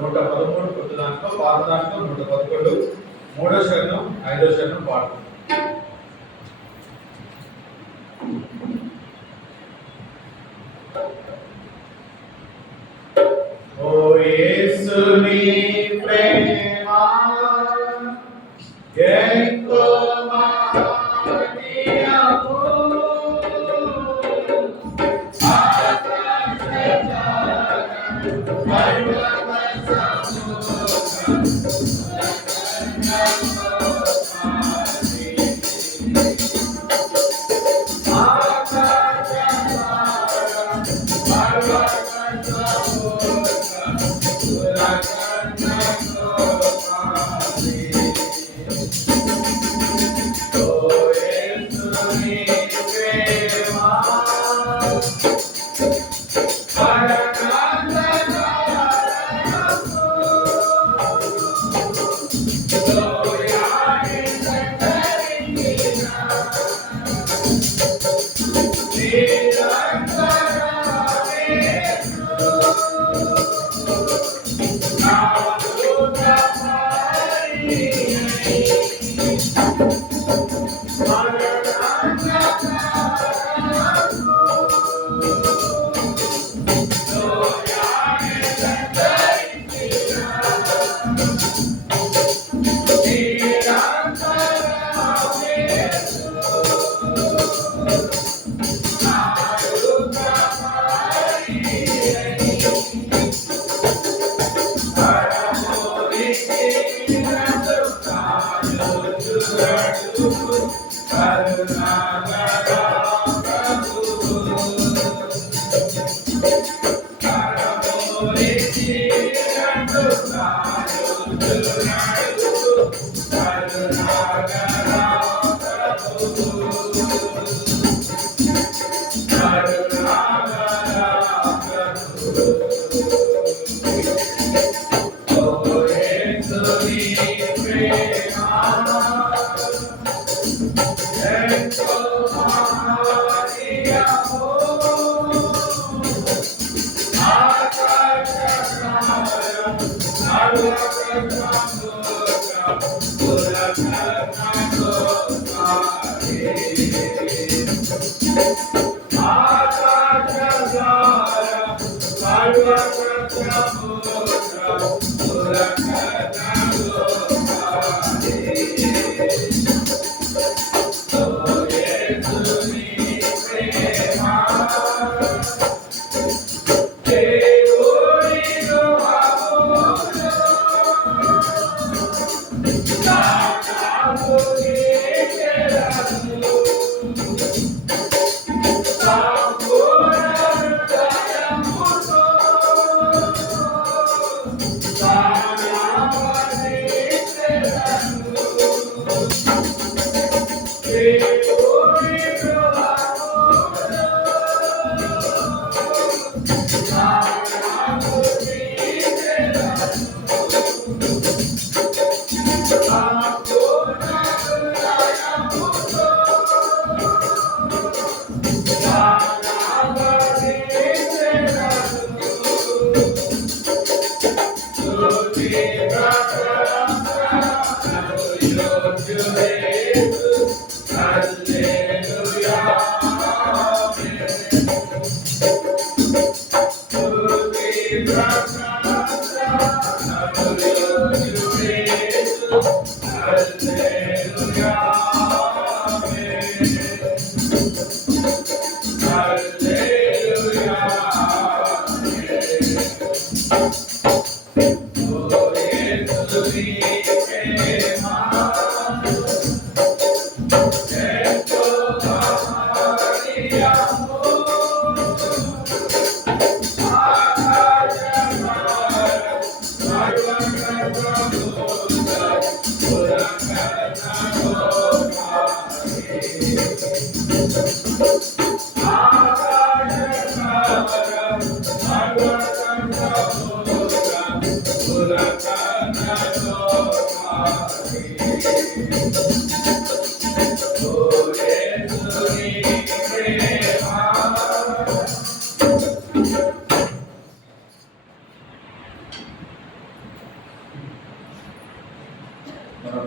113 కొత్త దాంట్లో పాత దాంట్లో 111 మూడో శరణం ఐదో శరణం పాడు. ఓ యేసుని ప్రేమ ఎంతో మహనీయము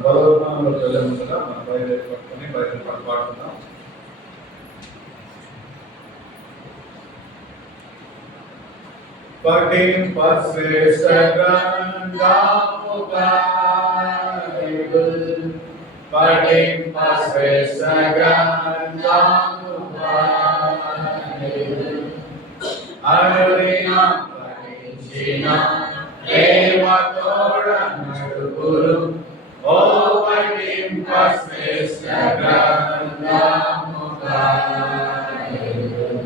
బలవర్ణంలో వెళ్ళే ముందుగా మనం బయలుదేరి పట్టుకొని బయలుదేరి పాడుతున్నాం. పఠింపశ్రేష్ఠ గ్రంథము బైబిల్, పఠింపశ్రేష్ఠ గ్రంథము బైబిల్, అరుణ పఠించిన ప్రేమతోడ నడుపురు, ఓ పఠింపశ్రేష్ఠ గ్రంథము Bible.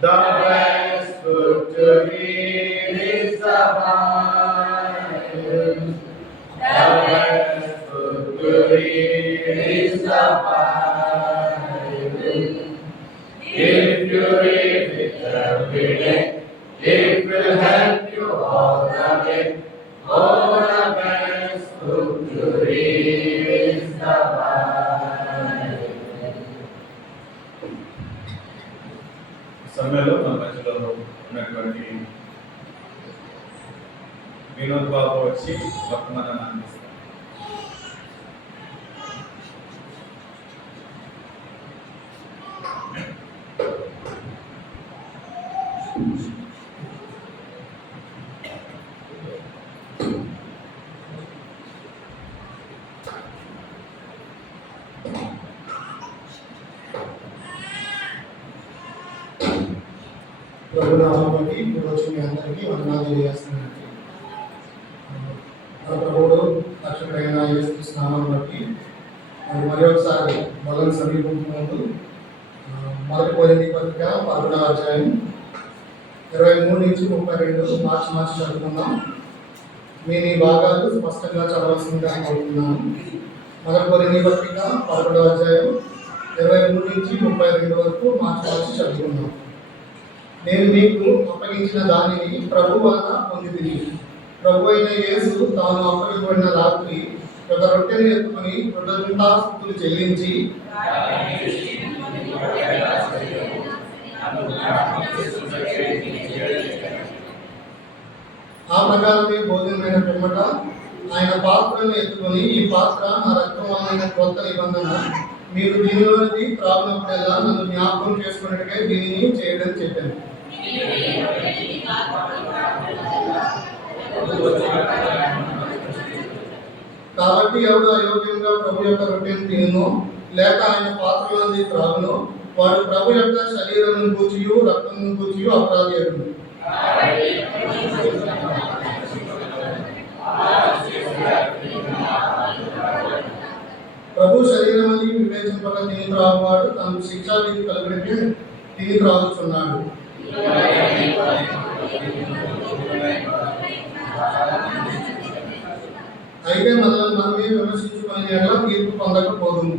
The best book to read is the Bible. The best book to read is the Bible. If you read it every day, it will help you all the way. Oh, the best book to read is the Bible. సమయంలో మన మధ్యలో ఉన్నటువంటి వినోద్ బాబు వచ్చి వర్తమానాన్ని అందిస్తారు. ప్రభునామం బట్టి ఇప్పుడు వచ్చి మీ అందరికీ వందనాలు తెలియజేస్తున్నానండి. మన ప్రభువుడు రక్షకుడైన యేసుక్రీస్తు నామాన్ని బట్టి మరి ఒకసారి బలం సమీపించుకుంటూ మొదటి కొరింథీ పత్రిక 11వ అధ్యాయం 23 నుంచి 32 మార్చి చదువుకుందాం. నేను ఈ భాగాలు స్పష్టంగా చదవాల్సిందిగా కోరుతున్నాను. మొదటి కొరింథీ పత్రిక 11వ అధ్యాయం 23 నుంచి 32 వరకు మార్చి చదువుకుందాం. నేను మీకు అప్పగించిన దానిని ప్రభు వలన పొందితిని. ప్రభు అయిన యేసు తాను అప్పగింపబడిన రాత్రి ఒక రొట్టెను ఎత్తుకుని కృతజ్ఞతాస్తుతులు చెల్లించి ఆ ప్రకారమే భోజనమైన పిమ్మట ఆయన పాత్రను ఎత్తుకొని, ఈ పాత్ర నా రక్తం వలన కొత్త నిబంధన, మీరు దీనిలోనిది త్రాగినప్పుడల్లా నన్ను జ్ఞాపకం చేసుకున్నట్టుగా దీనిని చేయడం చెప్పాను. కాబట్టి ఎవడు అయోగ్యంగా ప్రభు యొక్క రొట్టెను తినును లేక ఆయన పాత్రలోని త్రాగును, వాడు ప్రభు యొక్క శరీరం కూర్చియు రక్తం కూర్చియు అపరాధి అయ్యును. ప్రభు శరీరం అని వివేచింపక తిని త్రాగువాడు తనకు శిక్షావిధి కలుగుడికి తిని త్రాగుచున్నాడు. అయితే మనమే విమర్శించుకునే ఎడల తీర్పు పొందకపోదుము.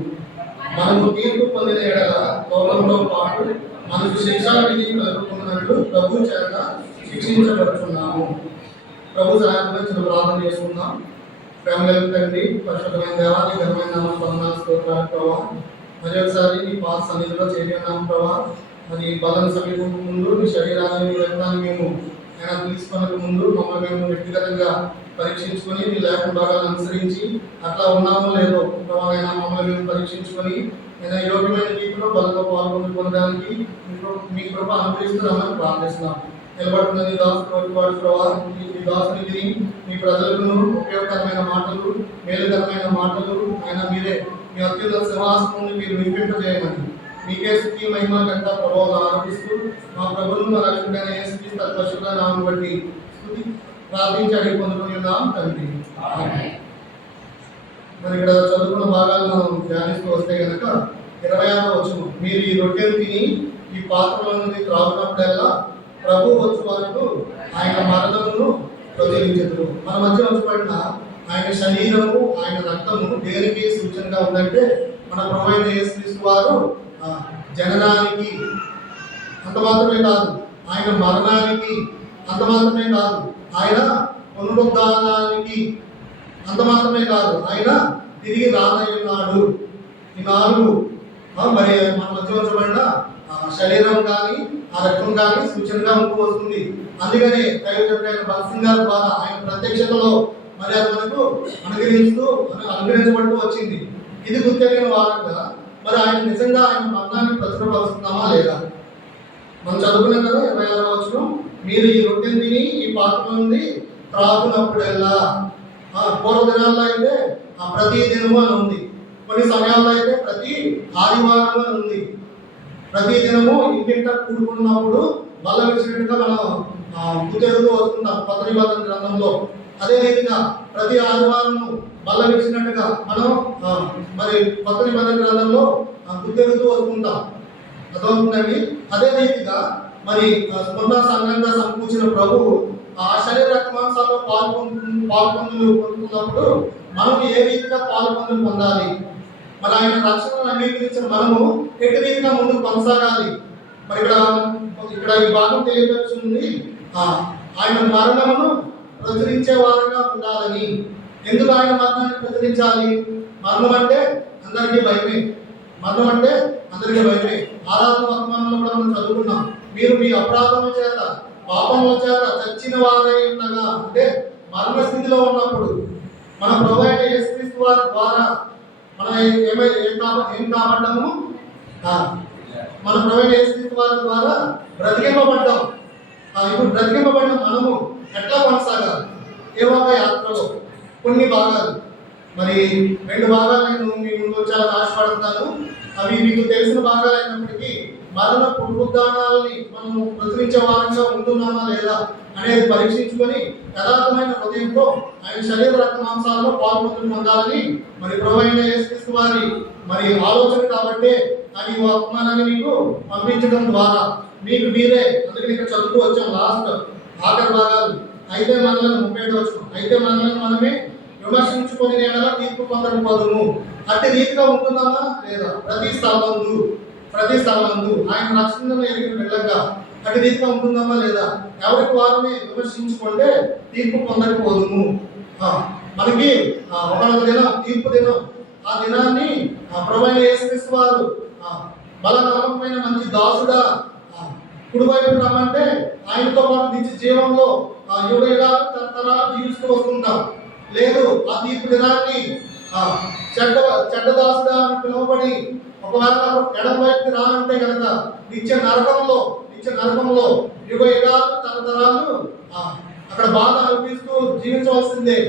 మనము తీర్పు పొందిన ఎడల లోకంతో పాటు మనకు శిక్షావిధి కలుగుతున్నట్లు ప్రభు చేత శిక్షించబడుతున్నాము. ప్రభు సహాయం ప్రార్థన చేసుకుందాం. ప్రేమ తండ్రి, పరిశుద్ధమైన దేవాన్ని ఘనమైన వందనాలు స్తోత్రాలు ప్రభావ. మరి ఒకసారి నీ పాత సన్నిధిలో చేరినాము ప్రభావ. మరి బలం సమీపం ముందు నీ శరీరాన్ని నీ రక్తాన్ని మేము ఆయన తీసుకునే ముందు మమ్మల్ని మేము వ్యక్తిగతంగా పరీక్షించుకొని నీ లేకుండా అనుసరించి అట్లా ఉన్నామో లేదో ప్రభావైనా మమ్మల్ని మేము పరీక్షించుకొని నేను యోగ్యమైన రీతిలో బలంగా పొందడానికి మీ కృప అనుగ్రహిస్తున్నామని ప్రార్థిస్తున్నాం. నిలబడుతున్న నీ దాసుడు ప్రభావ, మీ దాసుని తిని మీ ప్రజలకు ఉపయోగకరమైన మాటలు, మేలుకరమైన మాటలు ఆయన మీరే మీ అత్యున్నత సింహాసనం మీరు నింపింపజేయమని మీకే స్థితి మహిమ గంట ప్రభావం ఆరోపిస్తూ మా ప్రభువును మా రక్షకుడైన యేసుక్రీస్తు పరిశుద్ధ నామమును బట్టి స్తుతి ప్రార్థించి అడిగి పొందుకొని ఉన్నాం తండ్రి. మరి ఇక్కడ చదువుకున్న భాగాలు మనం ధ్యానిస్తూ వస్తే కనుక 26వ వచనం, మీరు ఈ రొట్టెను తిని ఈ పాత్రలో నుండి త్రాగునప్పుడల్లా ప్రభు వచ్చే వరకు ఆయన మరణమును ప్రచురించదు. మన మధ్య ఉంచబడిన ఆయన శరీరము ఆయన రక్తము దేనికి సూచనగా ఉందంటే మన ప్రభు అయిన యేసుక్రీస్తు వారు జననానికి అంత మాత్రమే కాదు, ఆయన మరణానికి అంత మాత్రమే కాదు, ఆయన పునరుద్ధానానికి అంత మాత్రమే కాదు, ఆయన తిరిగి రానయ్యున్నాడు. ఈ 4 మరి మన మధ్య ఉంచబడిన శరీరం కానీ ఆ రక్తం కానీ సూచనగా ఉంటూ వస్తుంది. అందుకనే దైవజనుడైన భక్త్ సింగ్ గారి ద్వారా ఆయన ప్రత్యక్షతలో మరి అది మనకు అనుగ్రహించబడుతూ వచ్చింది. ఇది గుర్తెరిగిన వారంగా మరి ఆయన నిజంగా ఆయన మరణాన్ని ప్రచురపరుస్తున్నామా లేదా? మనం చదువుకున్నాం కదా 26వ వచనం, మీరు ఈ రొట్టెని తిని ఈ పాత్ర నుండి త్రాగునప్పుడల్లా. పూర్వ దినాల్లో అయితే ప్రతి దినము అని ఉంది, కొన్ని సమయాల్లో అయితే ప్రతి ఆదివారం అని ఉంది. ప్రతి దినము ఇంటింట కూడుకున్నప్పుడు బల్ల విడిచినట్టుగా మనం గుర్తెరుగుతూ వస్తున్నాం కొత్త నిబంధన గ్రంథంలో. అదే రీతిగా ప్రతి ఆదివారం బల్ల విడిచినట్టుగా మనం మరి కొత్త నిబంధన గ్రంథంలో గుర్తెరుగుతూ వస్తుంటాం. అర్థమవుతుందండి. అదే రీతిగా మరి స్పంద సంఘంగా సమకూర్చిన ప్రభువు ఆ శరీర రక్త మాంసాల్లో పొందుతున్నప్పుడు మనం ఏ రీతిగా పొందాలి, మరి ఆయన రక్షణను అంగీకరించిన మనము ఎటు రీతిగా ముందుకు కొనసాగాలి. మరి ఇక్కడ ఈ భాగం తెలియపరుస్తుంది, ఆయన మరణమును ప్రచురించే వారుగా ఉండాలని. ఎందుకు ఆయన మరణాన్ని ప్రచురించాలి? మరణం అంటే అందరికీ భయమే. మరణం అంటే అందరికీ భయమే. ఆరాధన వర్తమానంలో కూడా మనం చదువుకున్నాం, మీరు మీ అపరాధముల చేత పాపముల చేత చచ్చిన వారై ఉండగా, అంటే మరణ స్థితిలో ఉన్నప్పుడు మన ప్రభువు అయిన యేసుక్రీస్తు వారి ద్వారా మనం ఏం కాబడ్డాము? మన ప్రభువు అయిన యేసుక్రీస్తు వారి ద్వారా బ్రతికింపబడ్డాం. ఇప్పుడు బ్రతికింపబడిన మనము ఎట్లా కొనసాగాలి? ఏవో ఒక యాత్రలో కొన్ని భాగాలు, మరి 2 భాగాలు నేను మీ ముందు చాలా ఆశపడుతున్నాను. అవి మీకు తెలిసిన భాగాలు అయినప్పటికీ మరణ పునరుద్ధానాలని మనం ప్రచురించే వారంగా ఉంటున్నామా లేదా అనేది పరీక్షించుకొని యథార్థమైన హృదయంతో ఆయన శరీర రక్త మాంసాలలో పొందాలని మరి ప్రభువు అయిన యేసుక్రీస్తు వారి మరి ఆలోచన కాబట్టి ఆయన ఈ వర్తమానాన్ని మీకు పంపించడం ద్వారా మీకు మీరే, అందుకని ఇక్కడ చదువుతూ వచ్చాం లాస్ట్ ఆఖరి భాగాలు. అయితే మనలను 37వ వచనం, అయితే మనలను మనమే విమర్శించుకొని నేడలా తీర్పు పొందకపోదుము. అట్టి రీతిగా ఉంటున్నామా లేదా? ప్రతి స్థలంలో ఆయన రక్షణను ఎరిగిన బిడ్డగా అట్టి రీతిగా ఉంటున్నామా లేదా? ఎవరికి వారిని విమర్శించుకుంటే తీర్పు పొందకపోదుము. మనకి ఒకనొక దినం తీర్పు దినం. ఆ దినాన్ని ప్రభువు అయిన యేసుక్రీస్తు వారు బలనమ్మకమైన మంచి దాసుడా కుడివైపు రమ్మంటే ఆయనతో పాటు నిత్య జీవంలో యుగ యుగాలు తరతరాలు జీవిస్తూ వస్తుంటాం. లేదు, ఆ తీర్పు దినాన్ని చెడ్డ దాసుడా అని పిలువబడి ఒకవేళ ఎడం వైపుకి రానంటే కనుక నిత్య నరకంలో యుగ యుగాలు తరతరాలు అక్కడ బాధ అనిపిస్తూ జీవించవలసిందే.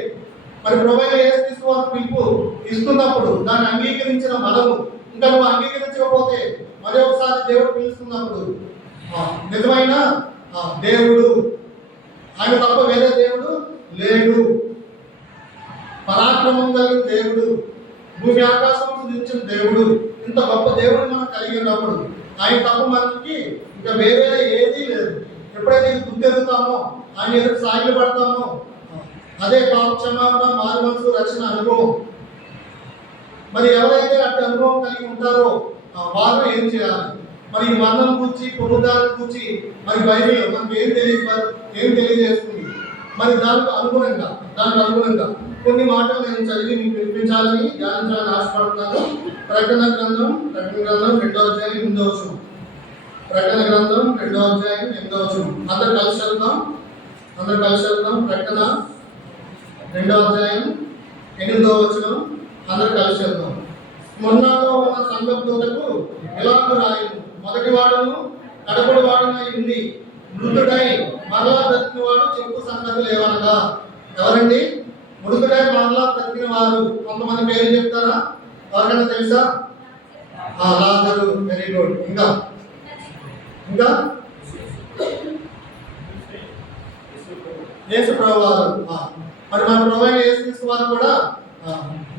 మరి ప్రభువు అయిన యేసుక్రీస్తు వారు పిలుపు ఇస్తున్నప్పుడు దాన్ని అంగీకరించిన మనము, ఇంకా నువ్వు అంగీకరించకపోతే మరి ఒకసారి దేవుడు పిలుస్తున్నప్పుడు నిజమైన దేవుడు ఆయన తప్ప వేరే దేవుడు లేడు. పరాక్రమం కలిగిన దేవుడు, భూమి ఆకాశం సృజించిన దేవుడు, ఇంత గొప్ప దేవుడు మనం కలిగి ఉన్నప్పుడు ఆయన తప్ప మనకి ఇంకా వేరే ఏదీ లేదు. ఎప్పుడైతే ఇది గుర్తెరుగుతామో, ఆయన ఎదురు సాగిలు పడతామో, అదే పాప క్షమాపణ, మారు మనసు, రక్షణ అనుభవం. మరి ఎవరైతే అట్టి అనుభవం కలిగి ఉంటారో వారు ఏం చేయాలి? మరి ఈ మరణం కూర్చి పునరుద్ధానం కూర్చి మరి బైబిల్ మనకు ఏం తెలియజేస్తుంది? మరి దానికి అనుగుణంగా కొన్ని మాటలు నేను చదివి మీకు వినిపించాలని ధ్యానించాలని ఆశపడుతున్నాను. ప్రకటన గ్రంథం 2వ అధ్యాయం 8వ వచనం. ప్రకటన గ్రంథం 2వ అధ్యాయం 8వ వచనం. అందరు కలిసి వెళ్దాం. ప్రకటన 2వ అధ్యాయం 8వ వచనం. అందరు కలిసి వెళ్దాం. మొన్నలో ఉన్న సంఘపులకు ఎలాగూ రాయను, మొదటి వాడును కడపడి వాడునై ఉంది, మృతుడై మరలా బ్రతికిన వాడు చెప్పు సంగతులు ఏమనగా. ఎవరండి మృతుడై మరలా బ్రతికిన వారు? కొంతమంది పేరు చెప్తారా? ఎవరికైనా తెలుసా? లాజరు. Very good. ఇంకా యేసు ప్రభు వారు. మరి మన ప్రభు అయిన యేసుక్రీస్తు వారు కూడా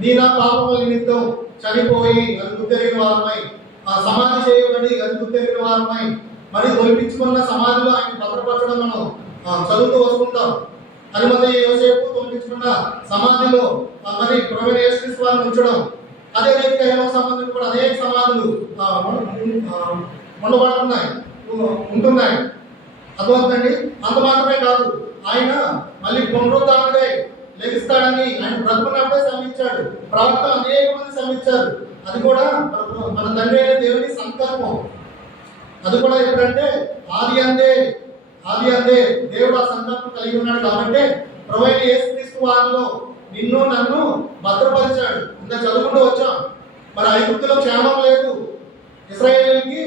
నీ నా పాపముల నిమిత్తం చనిపోయి అది గుర్తెరిగిన వారమై, సమాధి చేయబడి అది గుర్తెరిగిన వారమై, మరి తొలిపించుకున్న సమాధిలో ఆయన భద్రపరచడం మనం చదువుతూ వస్తుంటాం. హనుమతి యోసేపు తొలిపించుకున్న సమాధిలో మరి ప్రభువు అయిన యేసుక్రీస్తు వారిని ఉంచడం. అదే రీతిగా ఏమో సంబంధం కూడా అనేక సమాధులు ఉంటున్నాయి. అర్థమవుతుందండి. అంత మాత్రమే కాదు, ఆయన మళ్ళీ పునరుద్ధానుడై లెగిస్తాడని ఆయన బ్రతుకున్నప్పుడే శ్రమించాడు. ప్రవక్తలు అనేక మంది శ్రమించారు. అది కూడా మన తండ్రి అయిన దేవుని సంకల్పం. అది కూడా ఎప్పుడంటే ఆది అందే దేవుడు ఆ సంకల్పం కలిగి ఉన్నాడు కాబట్టి ప్రభువైన యేసుక్రీస్తు వారిలో నిన్ను నన్ను భద్రపరిచాడు. ఇంకా చదువుకుంటూ వచ్చాం. మరి ఐగుప్తులో క్షేమం లేదు, ఇశ్రాయేలుకి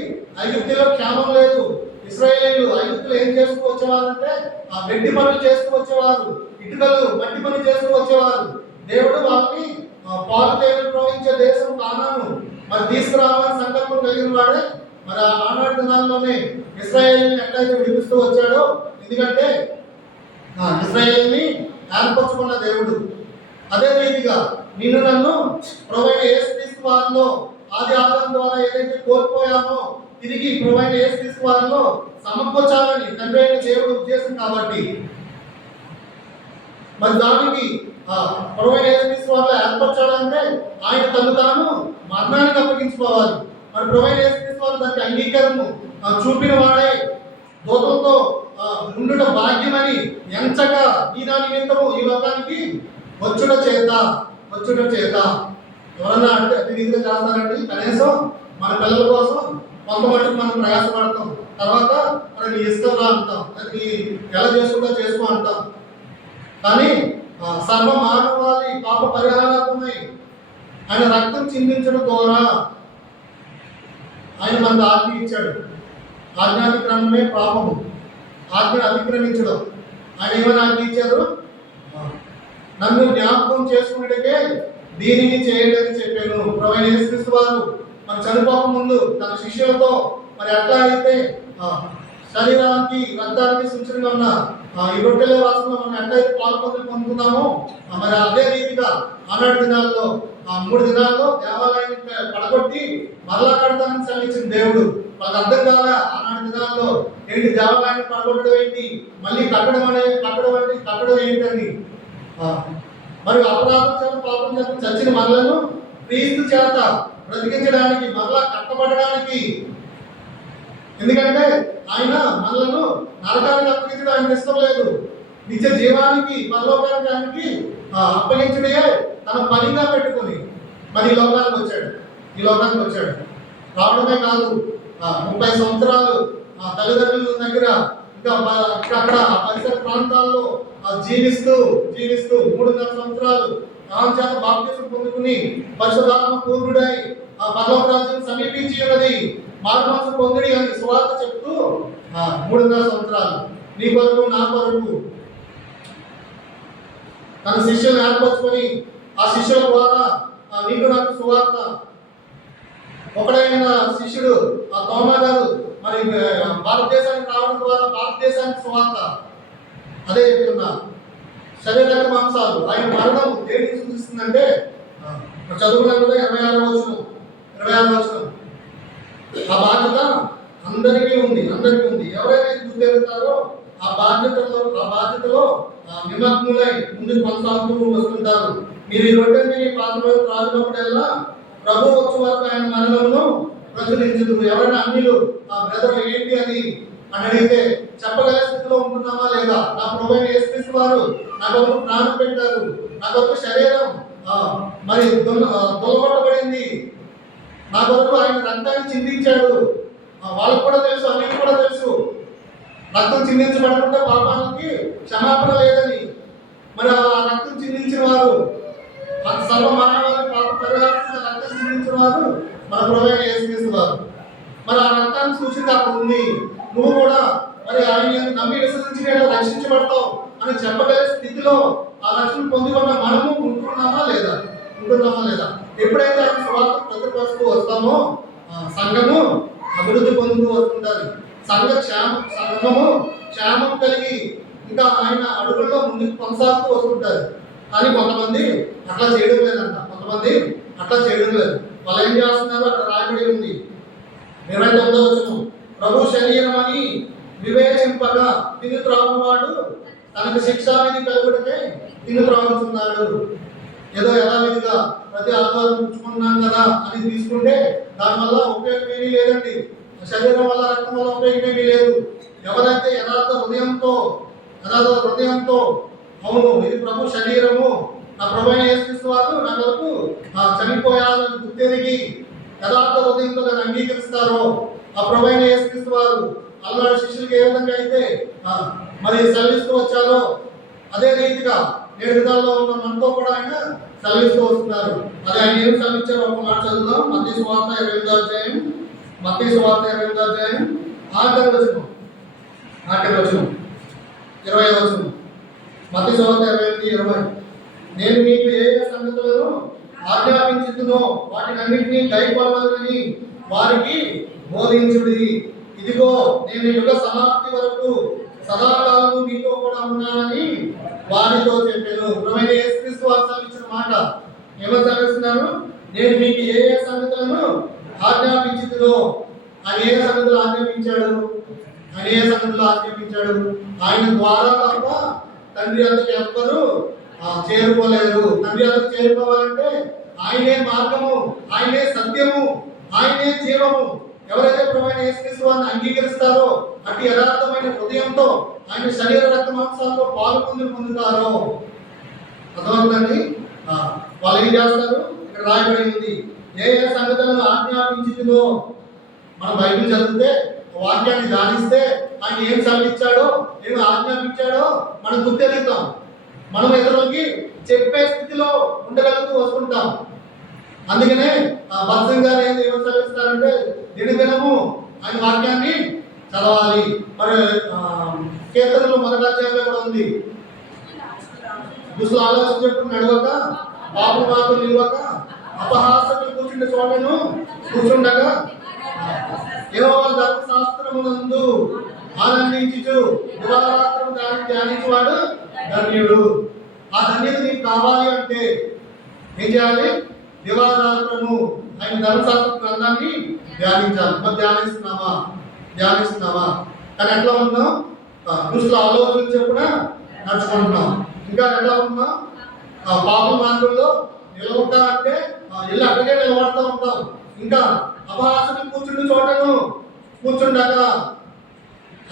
ఐగుప్తులో క్షేమం లేదు. ఇశ్రాయేలు ఐగుప్తులు ఏం చేస్తూ వచ్చేవారంటే ఆ వెండి పనులు చేస్తూ వచ్చేవారు, ఇటుకలు మట్టి పనులు చేస్తూ వచ్చేవారు. దేవుడు వాళ్ళని పాలు తేనెలు ప్రవహించే దేశం కానాను మరి తీసుకురావాలని సంకల్పం కలిగిన వాడే మరి ఆ ఆనాటి దినాల్లోనే ఇశ్రాయేలుని ఎట్లయితే విడిపిస్తూ వచ్చాడో, ఎందుకంటే ఇశ్రాయేలుని ఏర్పరచుకున్న దేవుడు. అదే రీతిగా నిన్ను నన్ను ప్రభువైన యేసుక్రీస్తు వారిలో ఆది ఆదాము ద్వారా ఏదైతే కోల్పోయామో తిరిగి ప్రభువైన యేసుక్రీస్తు వారిలో సమకూర్చాలని తండ్రి అయిన దేవుడు ఉద్దేశం కాబట్టి మరి దానికి ప్రభువైన యేసుక్రీస్తు వారిలో ఏర్పరచాలంటే ఆయన తను తాను మరణానికి అప్పగించుకోవాలి. మరి ప్రభువైన యేసుక్రీస్తు వారు దానికి అంగీకారము చూపిన వాడే దూతంతో ఉండుట భాగ్యమని ఎంచగా ఈ దాని నిమిత్తము ఈ లోకానికి వచ్చుట చేత ఎవరన్నా అంటే అతి రీతిగా చేస్తారండి. కనీసం మన పిల్లల కోసం కొంత మట్టుకు మనం ప్రయాసపడతాం, తర్వాత మనకి ఇష్టంగా అంటాం, అది ఎలా చేసుకో అంటాం. కానీ సర్వ మానవాళి పాప పరిహారార్థమై ఆయన రక్తం చిందించడం ద్వారా ఆయన మనకు ఆజ్ఞ ఇచ్చాడు. ఆజ్ఞాతిక్రమమే పాపము, ఆజ్ఞ అతిక్రమించడం. ఆయన ఏమైనా ఆజ్ఞ ఇచ్చారు? నన్ను జ్ఞాపకం చేసుకునేటకే దీనిని చేయడని చెప్పాను. ప్రభువైన యేసుక్రీస్తు వారు మరి చనిపోక ముందు తన శిష్యులతో మరి ఎట్లా అయితే శరీరానికి రక్తానికి సూచనగా ఉన్న ఈ రొట్టెల వాసనలో మనం ఎట్లయితే పొందుతున్నామో మరి అదే రీతిగా ఆనాటి దినాల్లో 3 దినాల్లో దేవాలయాన్ని పడగొట్టి మరలా కడతానని సెలవిచ్చిన దేవుడు. వాళ్ళకి అర్థం కాదా ఆనాటి దినాల్లో ఏంటి దేవాలయాన్ని పడగొట్టడం ఏంటి, మళ్ళీ కట్టడం ఏంటని. మరి అపరాధం చేత పాపం చేత చచ్చిన మనలను క్రీస్తు చేత బ్రతికించడానికి మరలా కట్టబడడానికి, ఎందుకంటే ఆయన మనలను నరకానికి అప్పగించడం ఆయనకు ఇష్టం లేదు. నిత్య జీవానికి పరలోకానికి అప్పగించడే తన పనిగా పెట్టుకుని మరి ఈ లోకానికి వచ్చాడు. రావడమే కాదు 30 సంవత్సరాలు తల్లిదండ్రుల దగ్గర ఇంకా అక్కడ పరిసర ప్రాంతాల్లో జీవిస్తూ 3.5 సంవత్సరాలు ఆమె చేత బాప్తిసం పొందుకుని పరిశుద్ధాత్మ పూర్ణుడై ఆ పరలోక రాజ్యం సమీపించి ఉన్నది, మారుమనసు పొందుడి అని సువార్త చెప్తూ 3.5 సంవత్సరాలు నీ కొరకు నా కొరకు తన శిష్యులను ఏర్పరచుకొని ఆ శిష్యుల ద్వారా నీకు నాకు సువార్త. ఒకడైన శిష్యుడు తోమా గారు మరి భారతదేశానికి రావడం ద్వారా భారతదేశానికి సువార్త. అదే చెప్తున్నా, శరీర మాంసాలు ఆయన మరణం దేనికి సూచిస్తుందంటే చదువుకున్నాం కదా 26వ వచనం. ఆ బాధ్యత అందరికీ ఉంది. ఎవరైతే గుర్తెరుగుతారో ఆ బాధ్యతలో నిమగ్నులై ముందుకు కొనసాగుతూ వస్తుంటారు. మీరు ఈ రొట్టెని పాత్రలో త్రాగినప్పుడల్లా ప్రభు వచ్చే వరకు ఆయన మరణంను ప్రచురించదు. ఎవరైనా అన్యులు ఆ బ్రదర్ ఏంటి అని అడిగితే చెప్పగల స్థితిలో ఉంటున్నామా లేదా? నా ప్రభువైన యేసుక్రీస్తు వారు నా కొరకు ప్రాణం పెట్టారు, నా కొరకు శరీరం మరి తొలగొట్టబడింది, నా కొరకు ఆయన రక్తాన్ని చిందించాడు. వాళ్ళకు కూడా తెలుసు, అన్నిటికీ కూడా తెలుసు రక్తం చిందించబడకుండా పాపానికి క్షమాపణ లేదని. మరి ఆ రక్తం చిందించిన వారు సర్వ మానవాళి పాప పరిహారానికి రక్తం చిందించిన వారు మన ప్రభువైన యేసుక్రీస్తు వారు. మరి ఆ రక్తాన్ని సూచించి అక్కడ ఉంది. నువ్వు కూడా మరి ఆయన నమ్మి విశ్వసించి రక్షించబడతావు అని చెప్పగల స్థితిలో ఆ రక్షణ పొందుకున్న మనము ఉంటున్నామా లేదా? ఎప్పుడైతే ఆయన సువార్త ప్రతిపరుస్తూ వస్తామో సంఘము అభివృద్ధి పొందుతూ వస్తుంటారు. సంఘము క్షేమం కలిగి ఇంకా ఆయన అడుగుల్లో ముందుకు కొనసాగుతూ వస్తుంటారు. కానీ కొంతమంది అట్లా చేయడం లేదంట. వాళ్ళు ఏం చేస్తున్నారు? అక్కడ రాయబడి ఉంది 29వ వచనం, ప్రభు శరీరం అని వివేచింపగా తిని త్రాగువాడు తనకు శిక్షావిధి కలుగుడితే తిని త్రాగుతున్నాడు. ఏదో యథావిధిగా ప్రతి ఆదివారం పుచ్చుకున్నాం కదా అని తీసుకుంటే దానివల్ల ఉపయోగం ఏమీ లేదండి. శరీరం వల్ల రక్తం వల్ల ఉపయోగం ఏమీ లేదు. ఎవరైతే యథార్థ హృదయంతో అవును ఇది ప్రభు శరీరము, నా ప్రభువైన యేసుక్రీస్తు వారు నా కొరకు చనిపోయాలని గుర్తెరిగి యథార్థ హృదయంతో దాన్ని అంగీకరిస్తారో ఆ ప్రభువైన యేసుక్రీస్తు వారు అల్లాడి శిష్యులకు ఏ విధంగా అయితే మరి సెలవిస్తూ వచ్చారో అదే రీతిగా నేడు దినాల్లో ఉన్న మనతో కూడా ఆయన సెలవిస్తూ వస్తున్నారు. అది ఆయన ఏం సెలవిచ్చారు ఒక మాట చదువుదాం. మత్తయి సువార్త 28వ అధ్యాయం, మత్తయి సువార్త 28వ అధ్యాయం ఆఖరి వచనం 20వ వచనం. మత్తయి సువార్త 28:20. నేను మీకు ఏ సంగతులను ఆజ్ఞాపించుతునో వాటినన్నింటినీ కైకొనవలెనని వారికి బోధించుడి. ఇదిగో నేను యుగ సమాప్తి వరకు సదాకాలము మీతో కూడా ఉన్నానని వారితో చెప్పాను. ప్రభువైన యేసుక్రీస్తు వారు సెలవిచ్చిన మాట ఏమని సెలవిస్తున్నారు? నేను మీకు ఏ సంగతులను ఆజ్ఞాపించుతునో. ఆయన ఏ సంగతులు ఆజ్ఞాపించాడు? ఆయన ద్వారా తప్ప తండ్రి అంతకు ఎవ్వరు చేరుకోలేరు. తండ్రి అంతకు చేరుకోవాలంటే ఆయనే మార్గము, ఆయనే సత్యము, ఆయనే జీవము. ఎవరైతే ప్రభువైన యేసుక్రీస్తు వారిని అంగీకరిస్తారో, అట్టి యథార్థమైన హృదయంతో ఆయన శరీర రక్త మాంసాల్లో పొందుతారో అర్థమవుతుందండి. వాళ్ళు ఏం చేస్తారు? ఇక్కడ రాయబడి ఉంది, ఏ సంగతులను ఆజ్ఞాపించిందో. మనం బైబిల్ చదివితే, వాక్యాన్ని ధ్యానిస్తే ఆయన ఏం సెలవిచ్చాడో, ఏం ఆజ్ఞాపించాడో మనం గుర్తెరుగుతాం. మనం ఇతరులకి చెప్పే స్థితిలో ఉండగలుగుతూ వస్తుంటాం. అందుకనే భద్రం గారు ఏమి సెలవిస్తారంటే దినదినము ఆయన వాక్యాన్ని చదవాలి. మరి కీర్తనలో మొదటి అధ్యాయంలో కూడా ఉంది, దుష్టుల ఆలోచన చెప్పుడు నడవక, పాపం మాకు నిలవక, అపహాసకులు కూర్చుండగా యెహోవా ధర్మశాస్త్రమునందు ఆనందించుచు దివారాత్రము దాన్ని ధ్యానించువాడు ధన్యుడు. ఆ ధన్యత నీకు కావాలి అంటే ఏం చేయాలి? దివారాత్రము ఆయన ధర్మశాస్త్ర గ్రంథాన్ని ధ్యానించాలి. మరి ధ్యానిస్తున్నావా? కానీ ఎట్లా ఉన్నాం? దుష్టుల ఆలోచన చెప్పున నడుచుకుంటున్నాం. ఇంకా ఎట్లా ఉన్నాం? పాప మార్గంలో నిలబడ్డా అంటే ఇల్లు అక్కడే నిలబడతా ఉంటాం. ఇంకా అపహాసకులు కూర్చుండగా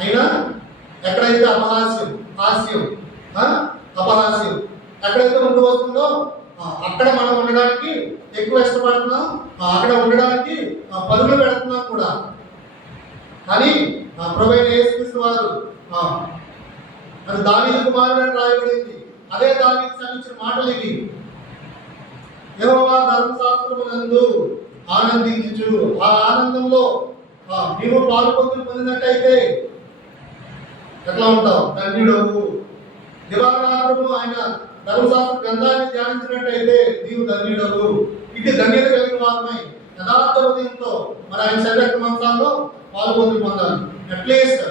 అయినా ఎక్కడైతే హాస్యం ఎక్కడైతే ముందు వస్తుందో అక్కడ మనం ఉండడానికి ఎక్కువ ఇష్టపడుతున్నాం. అక్కడ ఉండడానికి పరుగులు పెడుతున్నాం కూడా. కానీ ప్రభువైన యేసుక్రీస్తు వారు అది దావీదు కుమారుడు అని రాయబడింది. అదే దావీదు సెలవిచ్చిన మాటలు ఇవి. యెహోవా ధర్మశాస్త్రమునందు ఆనందించుచు. ఆ ఆనందంలో నీవు పొందినట్టయితే ఎట్లా ఉంటావు? ధన్యుడవు. దివారాత్రము ఆయన ధర్మశాస్త్ర గ్రంథాన్ని ధ్యానించినట్టయితే నీవు ధన్యుడవు. ఇది ధన్యత కలిగిన వారమై యథార్థ హృదయంతో మరి ఆయన శరీర మాంసాల్లో పొందాలి. అట్లీస్ట్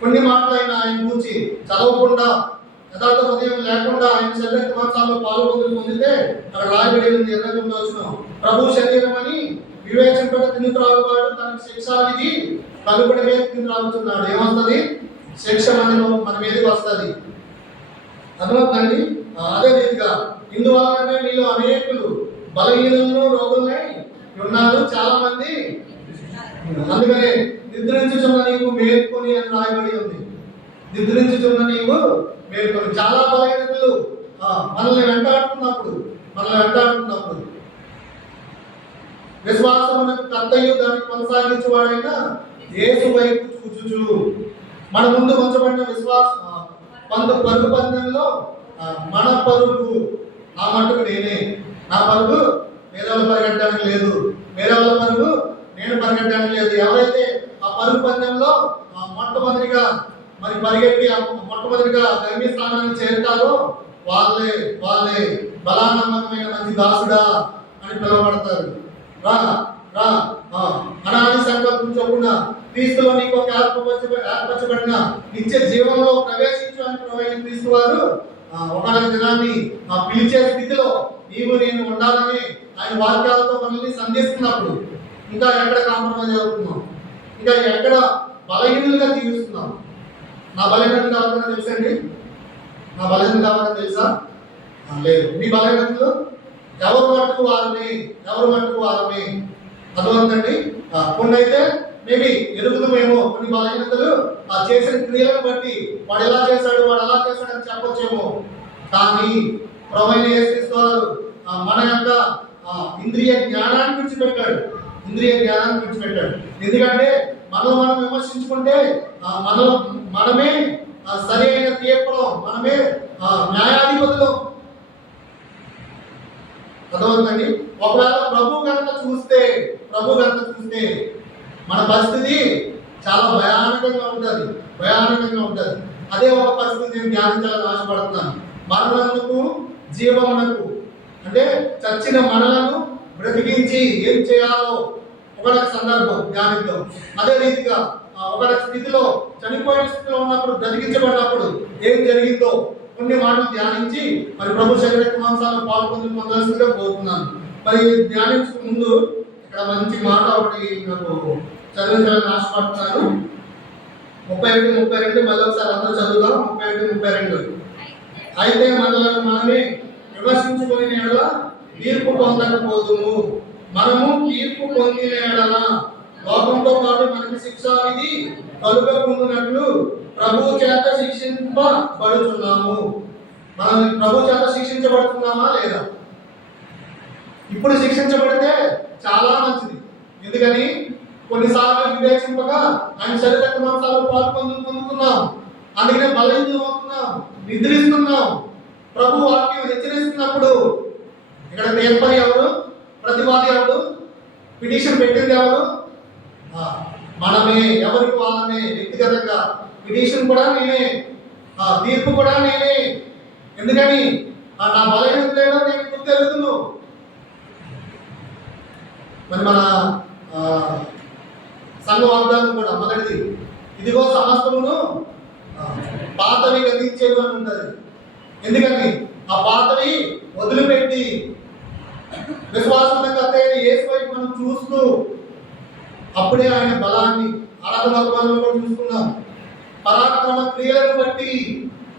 కొన్ని మాటలైనా ఆయన గురించి చదవకుండా, యథార్థ హృదయం లేకుండా ఆయన శరీర మాంసాల్లో పొందితే అక్కడ రాయబడి ఉంది. ప్రభు శరీరం అని వివేచింపక తిని త్రాగువాడు తనకు శిక్షావిధి కలుపడమే తిని త్రాగుతున్నాడు. ఏమొస్తుంది? శిక్ష మన మీదకి వస్తుంది. అర్థమవుతుందండి. అదే రీతిగా ఇందువలనే మీలో అనేకులు బలహీనులను రోగులై ఉన్నారు, చాలా మంది. అందుకనే నిద్రించుచున్న నీవు మేల్కొని అని రాయబడి ఉంది. నిద్రించుచున్న నీవు మేల్కొని. చాలా బలహీనతలు మనల్ని వెంటాడుతున్నప్పుడు విశ్వాసమునకు కర్తయు దాన్ని కొనసాగించేవాడైనా యేసు వైపు చూచుచు. మన ముందు ఉంచబడిన పరుగు పందెంలో మన పరుగు నా మట్టుకు నేనే. నా పరుగు వేరే వాళ్ళు పరిగెట్టడానికి లేదు, వేరే వాళ్ళ పరుగు నేను పరిగెట్టడానికి లేదు. ఎవరైతే ఆ పరుగు పందెంలో మొట్టమొదటిగా పరిగెట్టి మొట్టమొదటిగా గమ్య స్థానాన్ని చేరుతారో వాళ్ళే బలానమ్మకమైన మంచి దాసుడా అని పిలువబడతారు. అనాది సంకల్పం చొప్పున క్రీస్తులో నీకు ఒక ఏర్పరచబడిన నిత్య జీవంలో ప్రవేశించు అని ప్రభువైన క్రీస్తు వారు ఒకనొక దినాన్ని పిలిచే స్థితిలో నీవు నేను ఉండాలని ఆయన వాక్యాలతో మనల్ని సంధిస్తున్నప్పుడు ఇంకా ఎక్కడ కాంప్రమైజ్ అవుతున్నాం? ఇంకా ఎక్కడ బలహీనులుగా జీవిస్తున్నాం? నా బలహీనత కావాలని తెలుసండి? నా బలహీనత కావాలని తెలుసా? లేదు. మీ బలహీనతలు ఎవరు మట్టుకు వారమే అర్థమవుతుందండి. కొన్ని అయితే మేబీ ఎరుగుదమేమో, కొన్ని బలహీనతలు చేసిన క్రియలను బట్టి వాడు ఎలా చేశాడు అని చెప్పొచ్చేమో. కానీ ప్రభువైన యేసుక్రీస్తు వారు మన యొక్క ఇంద్రియ జ్ఞానాన్ని విడిచిపెట్టాడు. ఎందుకంటే మనం విమర్శించుకుంటే మనమే సరి అయిన తీర్పులో మనమే న్యాయాధిపతులు. అర్థమవుతుందండి. ఒకవేళ ప్రభు కనుక చూస్తే మన పరిస్థితి చాలా భయానకంగా ఉంటుంది. అదే ఒక పరిస్థితి నేను ధ్యానించాలని ఆశపడుతున్నాను. మరణమునకు జీవమునకు అంటే చచ్చిన మనలను బ్రతికించి ఏం చేయాలో ఒకటి సందర్భం ధ్యానిద్దాం. అదే రీతిగా ఒక స్థితిలో చనిపోయిన స్థితిలో ఉన్నప్పుడు బ్రతికించబడినప్పుడు ఏం జరిగిందో కొన్ని మాటలు ధ్యానించి మరి ప్రభు శరీర మాంసాలను పొందాల్సిందిగా కోరుతున్నాను. మరి ధ్యానించక ముందు ఇక్కడ మంచి మాట ఒకటి నాకు చదివించాలని ఆశపడుతున్నాను. 31-32 మళ్ళీ ఒకసారి అందరూ చదువుదాం. 31-32. అయితే మనలను మనమే విమర్శించుకునే ఎడల తీర్పు పొందకపోదుము. మనము తీర్పు పొందిన ఎడల లోకంతో పాటు మనకి శిక్షావిధి కలుగకుండునట్లు ప్రభువు చేత శిక్షింపబడుతున్నాము. మనం ప్రభు చేత శిక్షించబడుతున్నామా లేదా? ఇప్పుడు శిక్షించబడితే చాలా మంచిది. ఎందుకని కొన్నిసార్లు వివేచింపగా ఆయన శరీర మాంసాలు పొందుతున్నాం. అందుకనే బలహీనమవుతున్నాం, నిద్రిస్తున్నాం. ప్రభు వాక్యం హెచ్చరిస్తున్నప్పుడు ఇక్కడ తీర్పరి ఎవరు? ప్రతివాది ఎవరు? పిటిషన్ పెట్టింది ఎవరు? మనమే. ఎవరికి వాళ్ళనే వ్యక్తిగతంగా. పిటిషన్ కూడా నేనే, తీర్పు కూడా నేనే. ఎందుకని నా బలహీనత లేదో నేను గుర్తెరుగుతును. మరి మన సంఘ వాగ్దానం కూడా మొదటిది, ఇదిగో సమస్తమును పాతవి గతించేది అని ఉంటుంది. ఎందుకని ఆ పాతవి వదిలిపెట్టి విశ్వాసంగా యేసు వైపు మనం చూస్తూ అప్పుడే ఆయన బలాన్ని ఆరాధన కూడా చూసుకున్నాం. పరాక్రమ క్రియలను బట్టి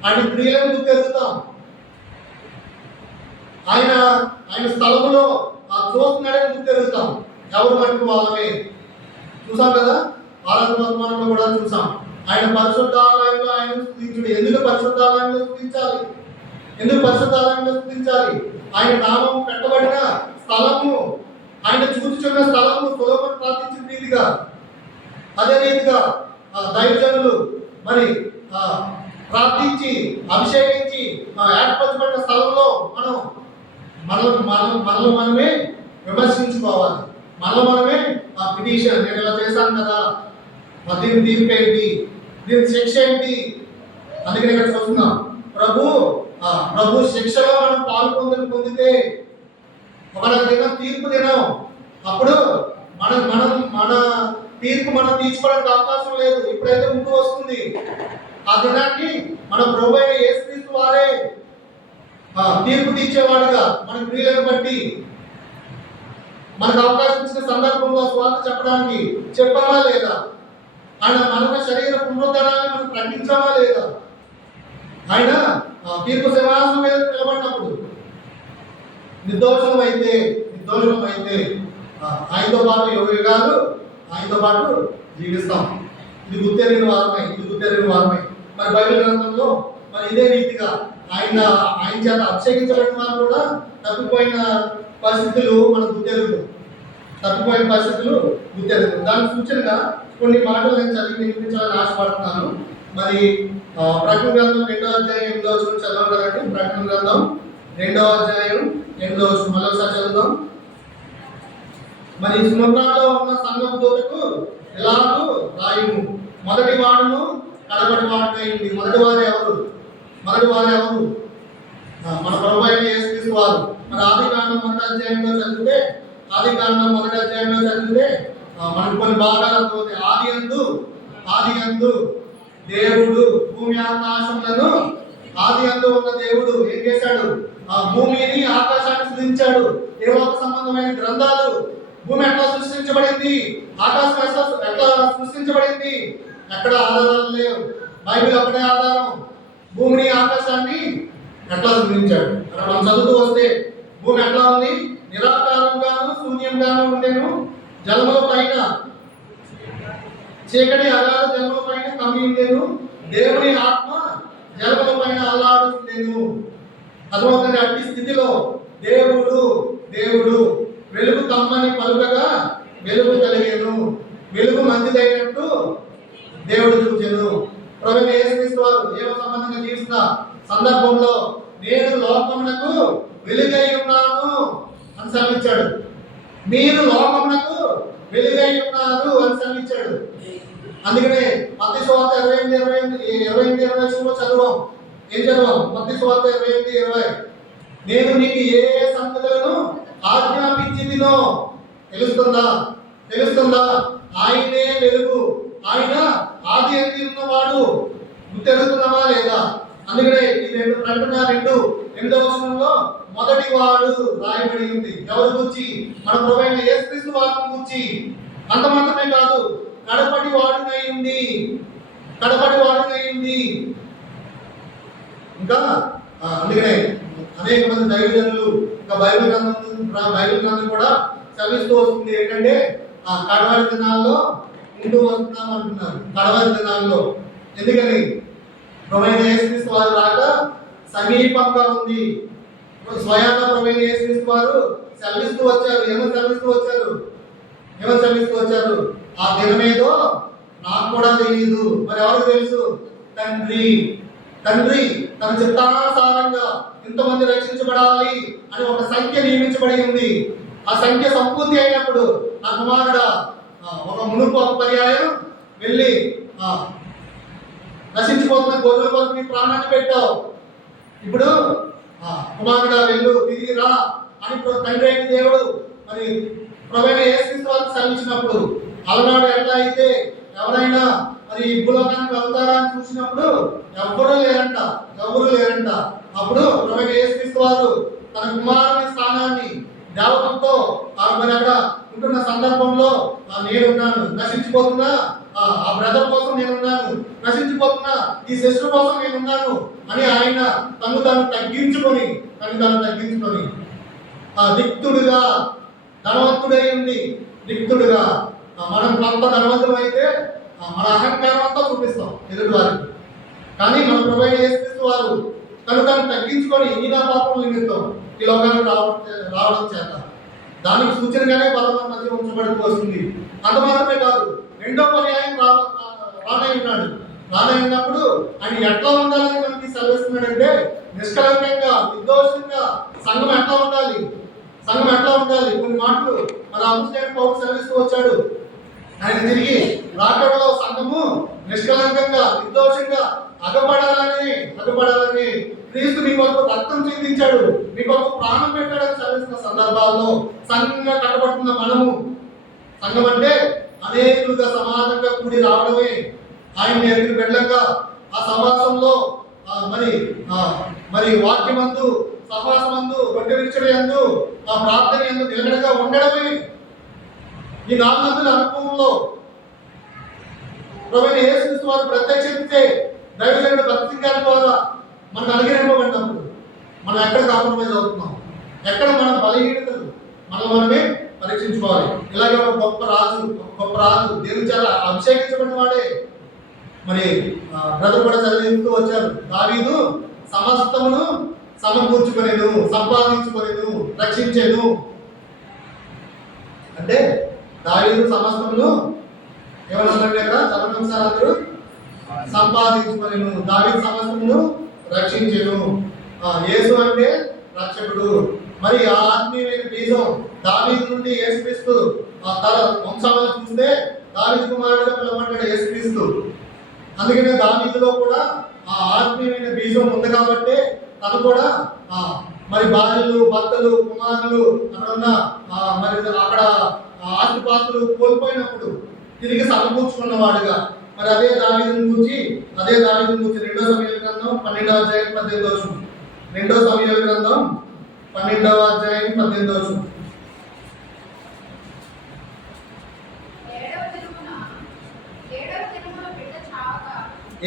ఆయన క్రియలను గుర్తెరుగుతాం. ఆయన స్థలములో చూస్తున్నాడని గుర్తెరుగుతాం. ఎవరు మటుకు వాళ్ళమే చూసాం కదా. ఆరాధన కూడా చూసాం. ఆయన పరిశుద్ధాలయంలో ఆయన స్తుతించుడు. ఎందుకు పరిశుద్ధాలయంలో స్తుతించాలి? ఆయన నామం పెట్టబడిన స్థలము, ఆయన చూచుచున్న స్థలము సొలొమోను ప్రార్థించిన రీతిగా, అదే రీతిగా దైవజనులు మరి ప్రార్థించి అభిషేకించి ఏర్పరచబడిన స్థలంలో మనల్ని మనమే విమర్శించుకోవాలి. మనమే పిటిషన్, నేను ఇలా చేశాను కదా, దీని తీర్పు ఏంటి, దీని శిక్ష ఏంటి? అందుకని ఇక్కడ చూస్తున్నాం, ప్రభు శిక్షలో మనం పొందితే ఒక దినం తీర్పు దినం, అప్పుడు మన తీర్పు మనం తీర్చుకోవడానికి అవకాశం లేదు. ఇప్పుడైతే ముందు వస్తుంది. ఆ దినాన్ని మన ప్రభు అయిన యేసుక్రీస్తు వారే తీర్పు తీర్చేవాడుగా మన క్రియలను బట్టి మనకు అవకాశం ఇచ్చిన సందర్భంలో స్వార్థ చెప్పడానికి చెప్పామా లేదా? ఆయన మరణ శరీర పునరుద్ధరణాన్ని మనం ప్రకటించామా లేదా? ఆయన తీర్పు సింహాసనం మీద నిలబడినప్పుడు నిర్దోషం అయితే ఆయనతో పాటు యుగాలు ఆయనతో పాటు జీవిస్తాం. ఇది గుర్తెరిగిన వారమై మరి బైబిల్ గ్రంథంలో మరి ఇదే రీతిగా ఆయన చేత అభిషేకించబడిన వారు కూడా తప్పిపోయిన పరిస్థితులు మనకు గుర్తెరుగు. దానికి సూచనగా కొన్ని మాటలు నేను చదివి వినిపించాలని ఆశపడుతున్నాను. మరి ప్రకటన గ్రంథం 2వ అధ్యాయం 8వ వచనం చదవగలండి. ప్రకటన గ్రంథం 2వ అధ్యాయం 8వ వచనం మరోసారి చదువుదాం. మరి సుమగ్రాలో ఉన్న సంఘం దూతకు ఎలాగూ రాయుము, మొదటి వాడును కడపటి వాడునైంది. మొదటి వారు ఎవరు? మన ప్రభు అయిన యేసుక్రీస్తు వారు. మరి ఆదికాండం మొదటి అధ్యాయంలో చదివితే మనకు కొన్ని భాగాలు అవుతుంది. ఆది యందు దేవుడు భూమి ఆకాశములను, ఆది యందు ఉన్న దేవుడు ఏం చేశాడు? ఆ భూమిని ఆకాశాన్ని సృష్టించాడు. దేవోక సంబంధమైన గ్రంథాలు, భూమి ఎట్లా సృష్టించబడింది, ఆకాశం ఎట్లా సృష్టించబడింది, ఎక్కడ ఆధారాలు లేవు. బైబిల్ అక్కడే ఆధారం. భూమిని ఆకాశాన్ని ఎట్లా సృష్టించాడు అక్కడ మనం చదువుతూ వస్తే, భూమి ఎట్లా ఉంది? నిరాకారంగాను శూన్యంగాను ఉండెను. జలముల పైన చీకటి అగాధ జలముల పైన కమ్మి ఉండేను. దేవుని ఆత్మ జలముల పైన అల్లాడుతుండెను. అర్థమవుతుంది. అట్టి స్థితిలో దేవుడు వెలుగు కమ్మని పలుకగా వెలుగు కలిగేను. వెలుగు మంచిదైనట్టు దేవుడు చూచెను. ప్రభువైన యేసుక్రీస్తు వారు దేవ సంబంధంగా జీవిస్తున్న సందర్భంలో నేను లోకమునకు వెలుగై ఉన్నాను అని సెలవిచ్చాడు. మీరు లోకమునకు వెలుగై ఉన్నారు అని సెలవిచ్చాడు. అందుకనే మత్తయి సువార్త 28:20 చదువాం. ఏం చదువాం? మత్తయి సువార్త 28:20. నేను నీకు ఏ సంగతులను ఆజ్ఞాపించితినో తెలుస్తుందా? ఆయనే వెలుగు, ఆయన ఆది అంది ఉన్నవాడు. గుర్తెరుగుతున్నావా లేదా? అందుకనే ఈ 2:8 మొదటి వాడు రాయబడి ఉంది. ఎవరి గురించి? మన ప్రభువైన యేసుక్రీస్తు వారిని గురించి. అంత మాత్రమే కాదు, కడపటి వాడునై ఉంది. ఇంకా అందుకనే అనేక మంది దైవజనులు ఇంకా బైబిల్ గ్రంథం కూడా చదివిస్తూ వస్తుంది. ఏంటంటే కడవరి దినాల్లో ఉంటూ వస్తున్నాం అంటున్నారు. కడవరి దినాల్లో ఎందుకని? ప్రభువైన యేసుక్రీస్తు వారు రాక సమీపంగా ఉంది. స్వయాన ప్రభువైన యేసుక్రీస్తు వారు సెలవిస్తూ వచ్చారు. ఏమని సెలవిస్తూ వచ్చారు? ఆ దినమేదో నాకు కూడా తెలియదు, మరి ఎవరికి తెలుసు? తండ్రి తన చిత్తానుసారంగా ఇంతమంది రక్షించబడాలి అని ఒక సంఖ్య నియమించబడి ఉంది. ఆ సంఖ్య సంపూర్తి అయినప్పుడు నా కుమారుడా, ఒక మునుపు ఒక పర్యాయం వెళ్ళి నశించిపోతున్న గొర్రెల కొరకు నీ ప్రాణాన్ని పెట్టావు. ఇప్పుడు కుమారుడా వెళ్ళు, తిరిగి రా అని తండ్రి అయిన దేవుడు మరి ప్రభువైన యేసుక్రీస్తు వారికి సెలవిచ్చినప్పుడు, అలనాడు ఎట్లా అయితే ఎవరైనా మరి ఈ భూలోకానికి వెళ్తారా అని చూసినప్పుడు ఎవరు లేరంట. అప్పుడు ప్రభువైన యేసుక్రీస్తు వారు తన కుమారుని స్థానాన్ని దేవతతో మరి అక్కడ ఉంటున్న సందర్భంలో నేనున్నాను, నశించిపోతున్న ఆ బ్రదర్ కోసం నేనున్నాను, నశించిపోతున్న ఈ సిస్టర్ కోసం నేనున్నాను అని ఆయన తను తగ్గించుకొని రిక్తుడుగా ధనవంతుడై ఉంది. రిక్తుడుగా మనం కొంత ధనవంతులు అయితే మన అహంకారం అంతా చూపిస్తాం ఎదుటి వారికి. కానీ మన ప్రభువైన యేసుక్రీస్తు వారు తను తగ్గించుకొని ఈ నా పాపం నిమిత్తం ఈ లోకానికి రావడం చేత దానికి సూచనగానే బలమైన మధ్య ఉంచబడుతూ వస్తుంది. అంత మాత్రమే కాదు, రెండో పర్యాయం రానయ్యున్నప్పుడు ఆయన ఎట్లా ఉండాలని మనకి సెలవిస్తున్నాడంటే, నిష్కలంకంగా నిర్దోషంగా సంఘం ఎట్లా ఉండాలి. కొన్ని మాటలు మన అపోస్తలుడైన పౌలు సెలవిస్తూ వచ్చాడు. ఆయన తిరిగి రాకడలో సంఘము నిష్కలంకంగా నిర్దోషంగా అగపడాలని క్రీస్తు మీ కొరకు రక్తం చిందించాడు, మీ కొరకు ప్రాణం పెట్టాడని సెలవిస్తున్న సందర్భాల్లో సంఘంగా కట్టబడుతున్న మనము, సంఘం అంటే అనేకులుగా సమాజంగా కూడి రావడమే. ఆయన ఎరిగిన బిడ్డలుగా ఆ సమాసంలో మరి వాక్యమందు, సహవాసమందు, రొట్టె విరుచుట యందు, ఆ ప్రార్థన యందు నిలకడగా ఉండడమే. ఈ 4 అంతుల అనుభవంలో ప్రభువైన యేసుక్రీస్తు వారు ప్రత్యక్షించే దైవజనుడు భక్తి గారి ద్వారా మనకు అనుగ్రహింపబడినప్పుడు మనం ఎక్కడ కాంప్రమైజ్ అవుతున్నాం, ఎక్కడ మన బలహీనతలు మనమే పరీక్షించుకోవాలి. ఇలాగే ఒక గొప్ప రాజు దేవుని చాలా అభిషేకించబడిన వాడే. మరి బ్రదర్ కూడా చదివిస్తూ వచ్చారు, దావీదు సమస్తమును సమకూర్చుకొనెను, సంపాదించుకొనెను, రక్షించెను. అంటే దావీదు సమస్తమును ఏమన్నారంటే కదా, చదవండి సార్ అందరూ, సంపాదించుకొనెను, దావీదు సమస్తమును రక్షించెను. యేసు అంటే రక్షకుడు. మరి ఆ ఆత్మీయమైన బీజం దావీదు నుండి యేసుక్రీస్తు తన వంశాలను చూస్తే దావీదు కుమారుడుగా పిలువబడ్డాడు యేసుక్రీస్తు. అందుకనే దావీదులో కూడా ఆ ఆత్మీయమైన బీజం ఉంది కాబట్టి తను కూడా మరి భార్యలు, భర్తలు, కుమారులు అక్కడ ఉన్న మరి అక్కడ ఆస్తిపాస్తులు కోల్పోయినప్పుడు తిరిగి సమకూర్చుకున్నవాడుగా మరి అదే దావీదుని గురించి 2 సమూయేలు గ్రంథం 12వ అధ్యాయం 18వ వచనం. 2 సమూయేలు గ్రంథం 12వ అధ్యాయం 18వ వచనం.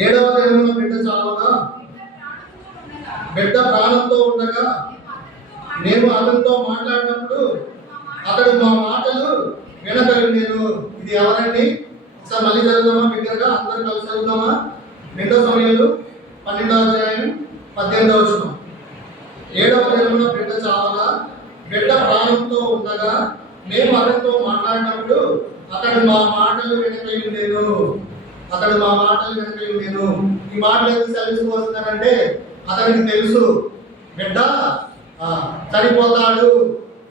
ఏడవ దినమున బిడ్డ చావగా బిడ్డ ప్రాణంతో ఉండగా నేను అతనితో మాట్లాడినప్పుడు అతడు మా మాటలు వినగలిగాను. ఇది ఎవరండి? ఒకసారి మళ్ళీ చదువుదామా బిడ్డగా, అందరూ కలిసి చదువుదామా? 2 సమూయేలు 12వ అధ్యాయం 18వ వచనం. ఏడవ దినమున బిడ్డ చావగా బిడ్డ ప్రాణంతో ఉండగా మేము అతనితో మాట్లాడినప్పుడు అతడు మా మాటలు వినగలిగాను. అతడు మా మాటలు కనుక నేను ఈ మాటలు ఎందుకు సెలవిస్తున్నానంటే అతనికి తెలుసు బిడ్డ చనిపోతాడు.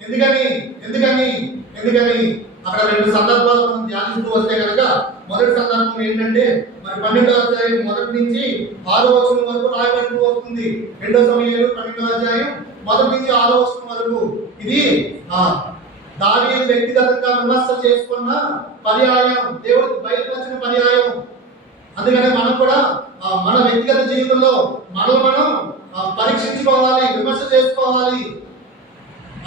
ఎందుకని ఎందుకని ఎందుకని అక్కడ రెండు సందర్భాలు మనం ధ్యానిస్తూ వస్తే కనుక మొదటి సందర్భం ఏంటంటే మరి 12వ అధ్యాయం మొదటి నుంచి 6వ వచనం వరకు రాయబడుతూ వస్తుంది. 2 సమూయేలు 12వ అధ్యాయం మొదటి నుంచి 6వ వచనం వరకు ఇది దావీదు వ్యక్తిగతంగా విమర్శ చేసుకున్న పర్యాయం, దేవుడికి బయలుపరిచిన పర్యాయం. అందుకనే మనం కూడా మన వ్యక్తిగత జీవితంలో మనల్ని మనం పరీక్షించుకోవాలి, విమర్శ చేసుకోవాలి.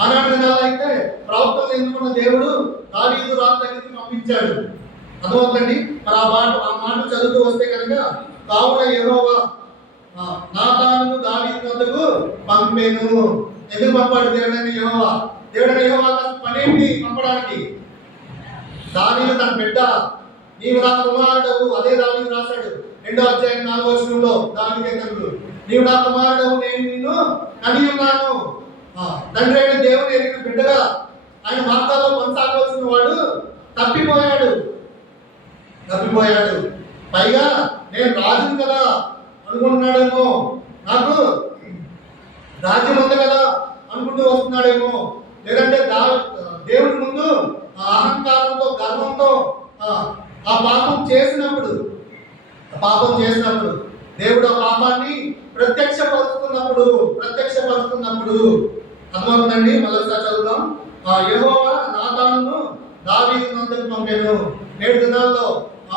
ఆనాటి దినాల్లో అయితే ప్రవక్తలు ఎన్నుకున్న దేవుడు దావీదు రాజు దగ్గరికి పంపించాడు. అర్థమవుతుందండి. మరి ఆ మాట చదువుతూ వస్తే కనుక కావున యెహోవా నాతానును దావీదు వద్దకు పంపెను. ఎందుకు పంపాడు దేవుడైన యెహోవా? దేవుడైన యెహోవా పనేంటి పంపడానికి? దావీదు తన బిడ్డ, నీవు నా కుమారుడవు. అదే దావీదు రాశాడు 2వ అధ్యాయం 4వ వచనంలో దావీదు, నీవు నా కుమారుడవు, నేను నిన్ను కని ఉన్నాను. తండ్రి అయిన దేవుని ఎరిగిన బిడ్డగా ఆయన మార్గాల్లో కొనసాగవలసిన వాడు తప్పిపోయాడు. పైగా నేను రాజును కదా అనుకుంటున్నాడేమో, నాకు రాజ్యం ఉంది కదా అనుకుంటూ వస్తున్నాడేమో, లేదంటే దేవుడి ముందు అహంకారంతో గర్వంతో ఆ పాపం చేసినప్పుడు దేవుడు ఆ పాపాన్ని ప్రత్యక్షపరుస్తున్నప్పుడు అర్థమవుతుందండి. మళ్ళొకసారి చదువుదాం. యెహోవా నాతానును దావీదు వద్దకు పంపెను. 7 దినాల్లో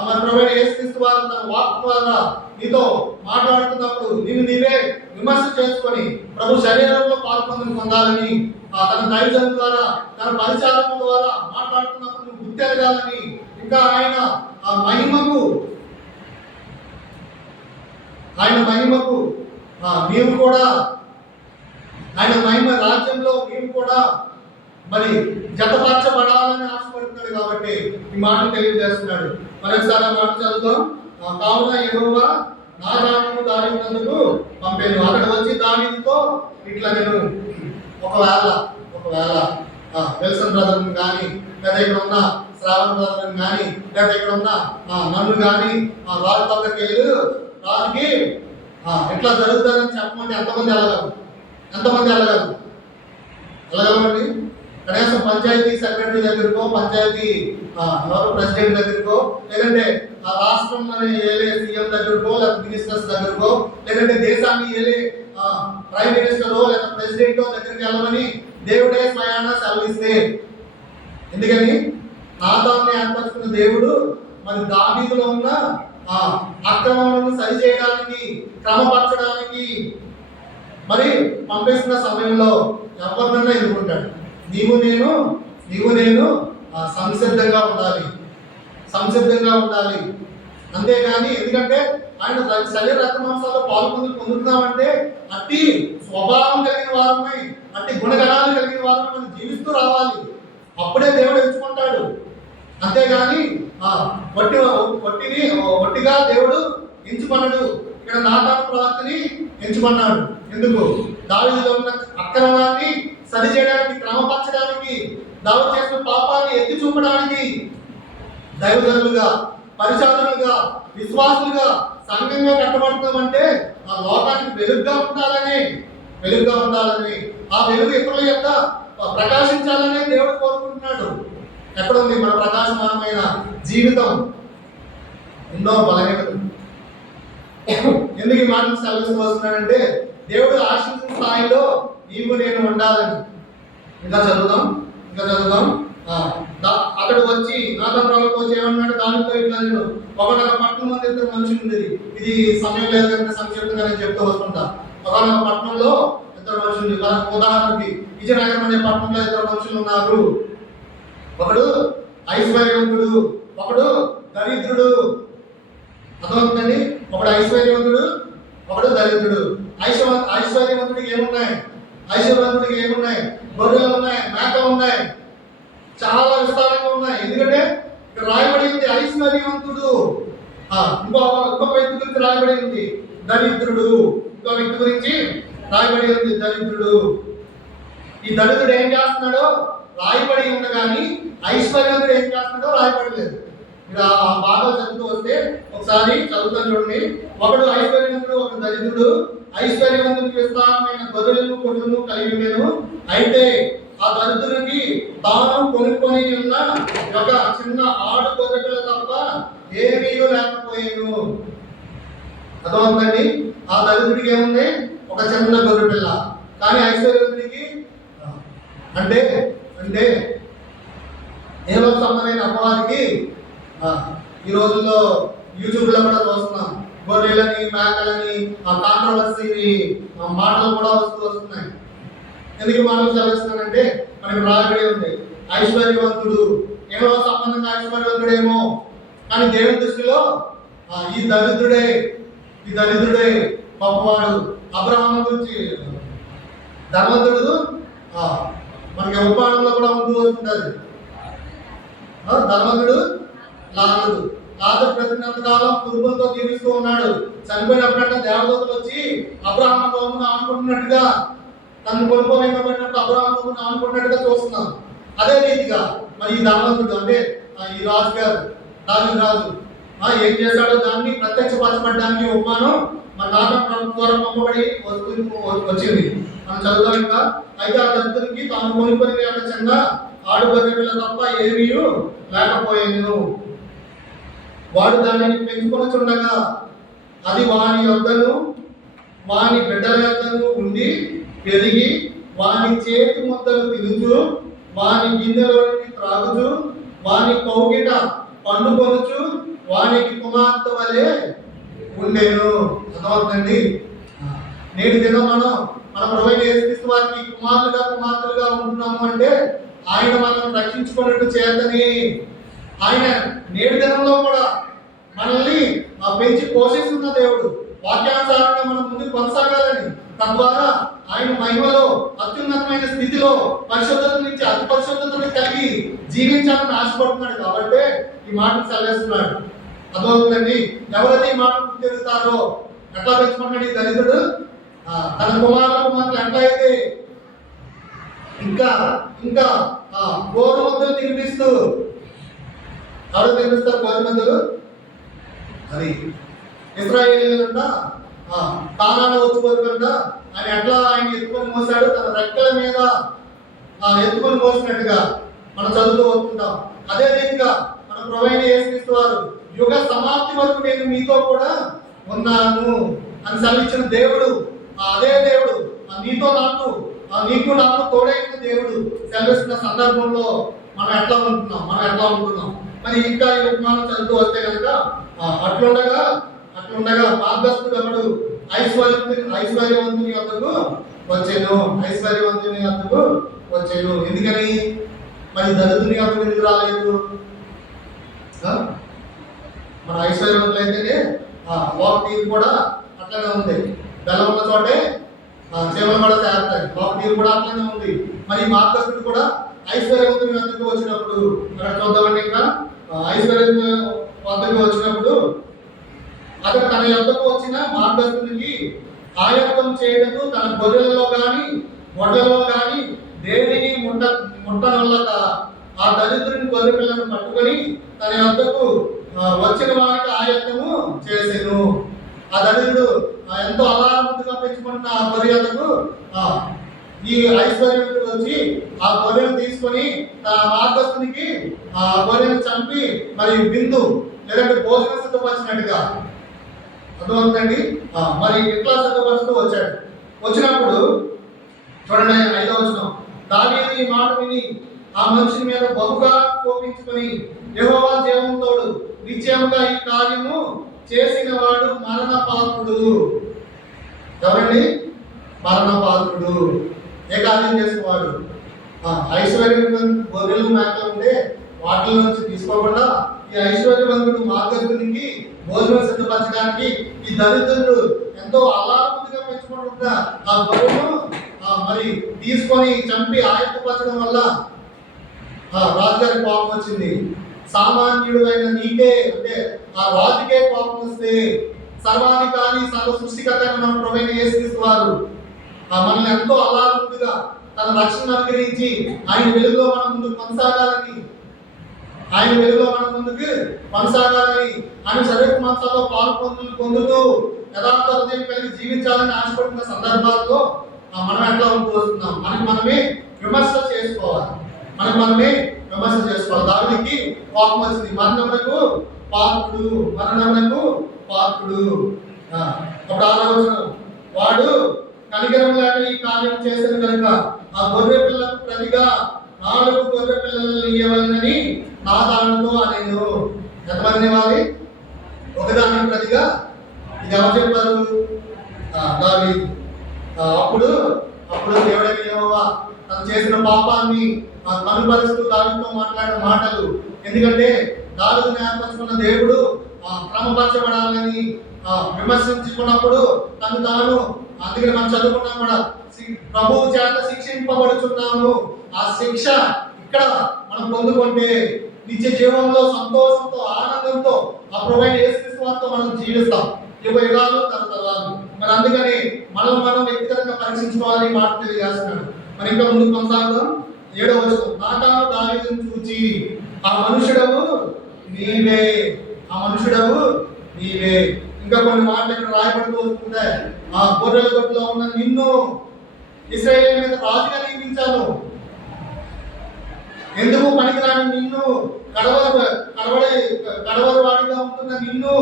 మరి ప్రభువైన యేసుక్రీస్తు వారు తన వాక్కు ద్వారా నీతో మాట్లాడుతున్నప్పుడు నీవే విమర్శ చేసుకొని ప్రభు శరీరంలో పొందాలని, తన దైవజనం ద్వారా తన పరిచారం ద్వారా మాట్లాడుతున్నప్పుడు నువ్వు గుర్తెరగాలని, ఇంకా ఆయన మహిమకు నీవు కూడా ఆయన మహిమ రాజ్యంలో నీవు కూడా మరి జతపరచబడాలని ఆశపడుతున్నాడు. కాబట్టి ఈ మాటను తెలియజేస్తున్నాడు. మరొకసారి ఆ మాట చదువుతాం. కావున యెహోవా నాతానును దావీదు వద్దకు పంపెను. అక్కడ వచ్చి దావీదుతో ఇట్లా నేను ఒకవేళ విల్సన్ బ్రదర్ని కానీ, లేదా ఇక్కడ ఉన్న శ్రావణ్ బ్రదర్ని కానీ, లేదా ఇక్కడ ఉన్న నన్ను కానీ రాజు దగ్గరికి వెళ్ళి రాజుకి ఎట్లా జరుగుతుందని చెప్పమంటే ఎంతమంది వెళ్ళగలమండి? కనీసం పంచాయతీ సెక్రటరీ దగ్గరకో, పంచాయతీ ప్రెసిడెంట్ దగ్గరకో, లేదంటే ఆ రాష్ట్రంలోని ఏలే సీఎం దగ్గరకో, లేదా మినిస్టర్స్ దగ్గరకో, లేదంటే దేశాన్ని ఏలే ప్రైమ్ మినిస్టరో లేదా ప్రెసిడెంటో దగ్గరికి వెళ్ళమని దేవుడే స్వయాన సెలవిస్తే, ఎందుకని నాతాన్ని ఏర్పరుచుకున్న దేవుడు మరి దావీదులో ఉన్న అక్రమాలను సరిచేయడానికి, క్రమపరచడానికి మరి పంపిస్తున్న సమయంలో ఎవరినైనా ఎదుర్కొంటాడు. నీవు నేను సంసిద్ధంగా ఉండాలి. అంతేగాని ఎందుకంటే ఆయన శరీర రక్త మాంసాల్లో పొందుతున్నామంటే అట్టి స్వభావం కలిగిన వారమై, అట్టి గుణగణాలు కలిగిన వారమై మనం జీవిస్తూ రావాలి. అప్పుడే దేవుడు ఎంచుకుంటాడు. అంతేగాని ఒట్టిగా దేవుడు ఎంచుకున్నాడు. ఇక్కడ నాతాను ప్రవక్తని ఎంచుకున్నాడు. ఎందుకు? దావీదులో ఉన్న అక్రమాన్ని సరిచేయడానికి, క్రమపరచడానికి, దావీదు చేసిన పాపాన్ని ఎత్తి చూపడానికి, దైవజనులుగా, పరిచారులుగా, విశ్వాసులుగా, సంఘంగా కట్టబడుతామంటే ఆ లోకానికి వెలుగుగా ఉండాలని, ఆ వెలుగు ఇతరుల యొక్క ప్రకాశించాలని దేవుడు కోరుకుంటున్నాడు. ఎక్కడుంది మన ప్రకాశమానమైన జీవితం? ఎన్నో బలహీనతలు. ఎందుకు ఈ మాటలు సెలవు వస్తున్నాడంటే దేవుడు ఆశించిన స్థాయిలో నీవు నేను ఉండాలని. ఇంకా చదువుదాం. అక్కడ వచ్చి నాతాను ప్రవక్త వచ్చి ఏమన్నాడు? దానితో ఇట్లా నేను ఒకనొక పట్టణం మంది 2 మనుషులు ఉండేది. ఇది సమయం లేదు కనుక సంక్షిప్తంగా నేను చెప్తూ వస్తుంటా. ఒకనొక పట్టణంలో 2 మనుషులు, ఉదాహరణకి విజయనగరం అనే పట్టణంలో 2 మనుషులు ఉన్నారు. ఒకడు ఐశ్వర్యవంతుడు, ఒకడు దరిద్రుడు. అర్థమవుతుందండి? ఒకడు ఐశ్వర్యవంతుడు, ఒకడు దరిద్రుడు. ఐశ్వర్యవంతుడికి ఏమున్నాయి? గొర్రెలు ఉన్నాయి, మేకలు ఉన్నాయి, చాలా విస్తారంగా ఉన్నాయి. ఎందుకంటే ఇక్కడ రాయబడి ఉంది ఐశ్వర్యవంతుడు. ఇంకొక వ్యక్తి గురించి రాయబడి ఉంది దరిద్రుడు. ఇంకో వ్యక్తి గురించి రాయబడి ఉంది దరిద్రుడు. ఈ దరిద్రుడు ఏం చేస్తున్నాడో రాయబడి ఉంది, కానీ ఐశ్వర్యవంతుడు ఏం చేస్తున్నాడో రాయబడలేదు. మీరు ఆ బాగా చదువుతూ వస్తే ఒకసారి చదువుతాను చూడండి. ఒకడు ఐశ్వర్యవంతుడు, ఒక దరిద్రుడు. ఐశ్వర్యవంతుడికి విస్తారమైన గొర్రెలను కొడుకును కలిగి ఉండెను. అయితే ఆ దరిద్రునికి తాను కొనుక్కొని ఉన్న ఒక చిన్న ఆడు గొర్రెలు తప్ప ఏమీ లేకపోయాను. అర్థమవుతుందండి? ఆ దరిద్రుడికి ఏముంది? ఒక చిన్న గొర్రె పిల్ల. కానీ ఐశ్వర్యవంతుడికి అంటే అంటే ఏదో సంబంధమైన అపవాదికి ఈ రోజుల్లో యూట్యూబ్లో కూడా చూస్తున్నాం. గొర్రెలని, మేకలని, ఆ కాంట్రవర్సీ మాటలు కూడా వస్తున్నాయి. ఎందుకు మాటలు చదివిస్తున్నానంటే మనకి రాబడి ఉంది. ఐశ్వర్యవంతుడు ఏదో సంబంధంగా ఐశ్వర్యవంతుడేమో, కానీ దేవుని దృష్టిలో ఈ దరిద్రుడే గొప్పవాడు. అబ్రహాము గురించి ధనవంతుడు మనకి ఉపాడంలో కూడా ఉంటూ వస్తుంటది. ధనవంతుడు లాజరు బ్రతికినంత కాలం కుటుంబంతో జీవిస్తూ ఉన్నాడు. చనిపోయినప్పుడంటే దేవదూతలు వచ్చి అబ్రహాము గోమును ఆనుకుంటున్నట్టుగా, తను కొనుక్కోలేకపోయినప్పుడు అబ్రహాము గోమును ఆనుకుంటున్నట్టుగా చూస్తున్నాం. అదే రీతిగా మరి ఈ ధనవంతుడు అంటే ఈ రాజు గారు, దావీదు రాజు ఏం చేశాడో దాన్ని ప్రత్యక్షపరచబడడానికి ఉపమానం మన నాటకం ద్వారా పంపబడి వచ్చింది. మనం చదువుతాం ఇంకా. అయితే ఆ దరిద్రునికి తాను కొనుక్కొని చిన్న ఆడు గొర్రెల తప్ప ఏమీ లేకపోయాను. వాడు దానిని పెంచుకొని చుండగా అది వాని యొద్దను వాని బిడ్డల యొద్దను ఉండి పెరిగి వాని చేతి ముద్దలు తినుచు, వాని గిన్నెలోనికి త్రాగుచు, వాని కౌగిట పండుకొనుచు, వానికి కుమార్తె వలె ఉండేను. అర్థమవుతుందండి? నేటి దినం మన ప్రభువైన యేసుక్రీస్తు వారికి కుమార్తెలుగా ఉంటున్నాము అంటే ఆయన మనం రక్షించుకున్నట్టు చేతని. ఆయన నేటి దినంలో కూడా మనల్ని పెంచి పోషిస్తున్న దేవుడు. వాక్యానుసారంగా మనం ముందుకు కొనసాగాలని, తద్వారా ఆయన మహిమలో అత్యున్నతమైన స్థితిలో పరిశుద్ధత నుంచి అతి పరిశుద్ధతను కలిగి జీవించాలని ఆశపడుతున్నాడు. కాబట్టి ఈ మాటను చదివేస్తున్నాడు. అర్థమవుతుందండి? ఎవరైతే ఈ మాటను గుర్తిరుతారో ఎట్లా పెంచుకుంటాడు ఈ దరిద్రుడు? తన కుమారులకు ఎట్లా అయితే ఇంకా గోరుముద్దలు తినిపిస్తూ, ఎవరు తినిపిస్తారు గోరుముద్దలు? అది ఇశ్రాయేలీయులంట కానాను వచ్చుకోకుండా ఆయన ఎట్లా ఆయన ఎత్తుకొని మోసాడు, తన రెక్కల మీద ఎత్తుకొని మోసినట్టుగా మనం చదువుతూ వస్తుంటాం. అదే రీతిగా మన ప్రభువైన యేసుక్రీస్తు వారు యుగ సమాప్తి వరకు నేను మీతో కూడా ఉన్నాను అని సెలవిచ్చిన దేవుడు. అదే దేవుడు నీకు నాకు తోడైన దేవుడు సెలవిస్తున్న సందర్భంలో మనం ఎట్లా ఉంటున్నాం? మరి ఇంకా ఈ ఉపమానం చదువుతూ వస్తే కనుక అట్లుండగా మార్గస్థుడు ఎవడు ఐశ్వర్యవంతుని వద్దకు వచ్చాను. ఎందుకని? మరి దరిద్రుని వద్దకు ఎందుకు రాలేదు? మన ఐశ్వర్యవంతులు అయితేనే లోక తీరు కూడా అట్లనే ఉంది. బెల్లం ఉన్న చోటే సేవలు కూడా చేస్తాయి. లోక తీరు కూడా అట్లనే ఉంది. మరి మార్గస్థుడు కూడా ఐశ్వర్యవంతుని వద్దకు వచ్చినప్పుడు అక్కడ చూద్దామండి. ఇంకా ఐశ్వర్య వద్దకు వచ్చినప్పుడు అక్కడ తన యొద్దకు వచ్చిన మార్గస్థునికి ఆయత్తం చేయడము తన గొర్రెలలో కానీ వడ్లలో కానీ దేనిని ముట్టనొల్లక ఆ దరిద్రుని గొర్రె పిల్లను పట్టుకొని తన యొద్దకు వచ్చిన వారికి ఆయత్తము చేసెను. ఆ దరిద్రుడు ఎంతో అలారంగా పెంచుకుంటున్న ఆ గొర్రె యొద్దకు ఈ ఐశ్వర్యవంతుడు వచ్చి ఆ గొర్రెను తీసుకొని తన మార్గస్థునికి ఆ గొర్రెను చంపి మరి విందు లేదంటే భోజనం సిద్ధపరిచినట్టుగా. అర్థమవుతుందండి? మరి ఇట్లా సిద్ధపరుస్తూ వచ్చాడు. వచ్చినప్పుడు చూడండి 5వ వచనం. దావీదు ఈ మాట విని ఆ మనిషి మీద బహుగా కోపించుకొని యెహోవా జీవంతోడు నిశ్చయముగా ఈ కార్యము చేసిన వాడు మరణ పాత్రుడు. ఎవరండి? మరణ పాత్రుడు. ఏ కార్యం చేసేవాడు? ఐశ్వర్యవంతుడు గొర్రెలు మేకలు ఉంటే వాటిలో నుంచి తీసుకోకుండా ఈ ఐశ్వర్యవంతుడు మార్గస్థునికి భోజనం సిద్ధపరచడానికి ఈ దరిద్రుడు ఎంతో అల్లారముగా పెంచుకుంటున్న ఆ గొర్రెను మరి తీసుకొని చంపి ఆయత్తపరచడం వల్ల రాజుగారి కోపం వచ్చింది. సామాన్యుడు అయిన నీకే అంటే ఆ రాజుకే కోపం వస్తే సర్వాధికారి సర్వ సృష్టికర్త మన ప్రభువైన యేసుక్రీస్తు వారు మనల్ని ఎంతో అల్లారముగా తన రక్షణ అనుగ్రహించి ఆయన వెలుగులో మనం ముందు కొనసాగాలని ఆయన వెలుగులో మన ముందుకు కొనసాగాలని, ఆయన శరీర మాంసాల్లో పాలు పొందుతూ యథార్థ హృదయం కలిగి జీవించాలని ఆశపడుతున్న సందర్భాల్లో మనం ఎట్లా ఉంటూ వస్తున్నాం? మనమే విమర్శ చేసుకోవాలి. మనమే విమర్శ చేసుకోవాలి. దానికి కోపం వచ్చింది, మరణమునకు పాత్రుడు. అప్పుడు ఆలోచన, వాడు కనికరం లేక ఈ కార్యం చేసిన కనుక ఆ గొర్రె పిల్లకు ప్రతిగా 4 గొర్రె పిల్లలను ఇవ్వాలని నా దానితో అనేది. ఎంతమంది ఇవ్వాలి? ఒకదానికి ప్రతిగా. ఇది ఎవరు చెప్పారు? దావీదు. అప్పుడు దేవుడైన యెహోవా తను చేసిన పాపాన్ని కనుపరుస్తూ దావీదుతో మాట్లాడిన మాటలు. ఎందుకంటే దావీదు జ్ఞాపకం దేవుడు క్రమపరచబడాలని విమర్శించుకున్నప్పుడు తాను అందుకని మనం చదువుకున్నాం కూడా, ప్రభువు చేత శిక్షింపబడుచున్నాము. ఆ శిక్ష ఇక్కడ మనం పొందుకుంటే నిత్య జీవంలో సంతోషంతో ఆనందంతో ఆ ప్రభువైన యేసుక్రీస్తు వారితో మనం జీవిస్తాం యుగాలు తరతరాలు. మరి అందుకని మనం వ్యక్తిగతంగా పరీక్షించుకోవాలని మాట తెలియజేస్తున్నాడు. మరి ఇంకా ముందుకు కొనసాగుతాం. 7వ వచనం, నాతాను దావీదును చూచి ఆ మనుషుడవు నీవే. ఇంకా కొన్ని మాటలు ఇక్కడ రాయబడుతూ వస్తుంటాయి. ఆ గొర్రెల దొడ్లో ఉన్న నిన్ను ఇశ్రాయేలు మీద రాజుగా నియమించాను. ఎందుకు పనికిరాని నిన్ను, కడవరి వాడిగా ఉంటున్న నిన్ను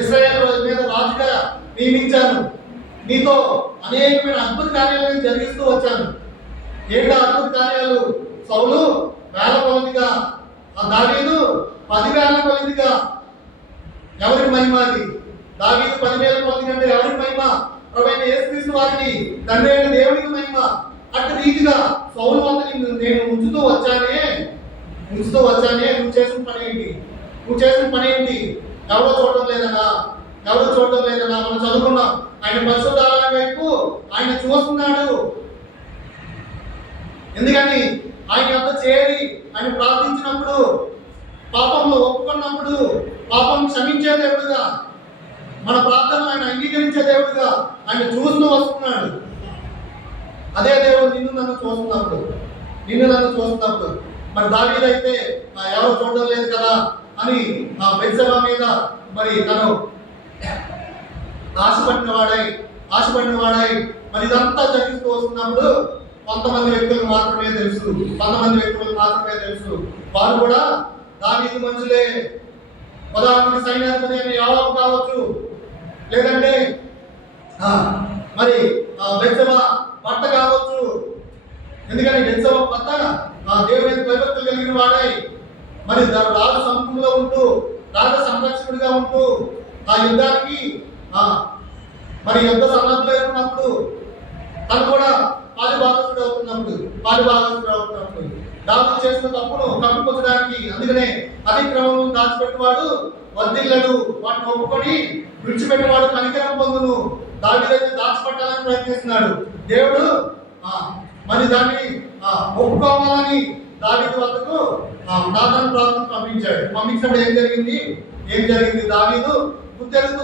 ఇశ్రాయేలు మీద రాజుగా నియమించాను. నీతో అనేకమైన అద్భుత కార్యాలను జరిగిస్తూ వచ్చాను. ఏంటో అద్భుత కార్యాలు? సౌలు 1000 కొలదిగా, దావీదు 10,000 కొలదిగా. ఎవరికి మహిమ అది? దావీదు 10,000 కొలది కంటే ఎవరికి మహిమ? ప్రభువైన యేసుక్రీస్తు వారికి, తండ్రి అయిన దేవుడికి మహిమ. అటు రీతిగా సౌలు వద్ద నేను ఉంచుతూ వచ్చానే. నువ్వు చేసిన పని ఏంటి? ఎవరో చూడటం లేదనా? మనం చదువుకున్నాం. ఆయన పరిశుద్ధాలయ వైపు ఆయన చూస్తున్నాడు. ఎందుకని? ఆయన వద్ద చేరి ఆయన ప్రార్థించినప్పుడు, పాపంలో ఒప్పుకున్నప్పుడు, పాపం క్షమించే దేవుడుగా, మన ప్రార్థన ఆయన అంగీకరించే దేవుడుగా ఆయన చూస్తూ వస్తున్నాడు. అదే దేవుడు నిన్ను నన్ను చూస్తున్నప్పుడు మరి దావీదు అయితే ఎవరు చూడడం లేదు కదా అని బెత్షెబా మీద మరి తను ఆశపడిన వాడై మరి ఇదంతా జరిగిస్తూ వస్తున్నప్పుడు కొంతమంది వ్యక్తులకు మాత్రమే తెలుసు. వారు కూడా దావీదు మనుషులే. ఉదాహరణకి సైన్యాధిపతి అయిన యోవాబు కావచ్చు, లేదంటే మరి బెత్షెబా భర్త కావచ్చు. ఎందుకని బెత్షెబా భర్త దేవుని భయభక్తులు కలిగిన వాడై మరి రాజు సముఖంలో ఉంటూ, రాజ సంరక్షకుడిగా ఉంటూ ఆ యుద్ధానికి మరి యుద్ధ సన్నద్ధులు ఉన్నప్పుడు తను కూడా పాలిభాగస్తుడు అవుతున్నప్పుడు దావీదు చేసిన తప్పును కప్పిపుచ్చడానికి, అందుకనే అతిక్రమం దాచిపెట్టేవాడు వర్ధిల్లడు, వాటిని ఒప్పుకొని విడిచిపెట్టేవాడు కనికరం పొందును. దావీదు అయితే దాచిపెట్టాలని ప్రయత్నిస్తున్నాడు. దేవుడు మరి దాన్ని ఒప్పుకోవాలని దావీదు వద్దకు నాతాను ప్రార్థన పంపించినప్పుడు ఏం జరిగింది? దావీదు గుర్తెరుగుతూ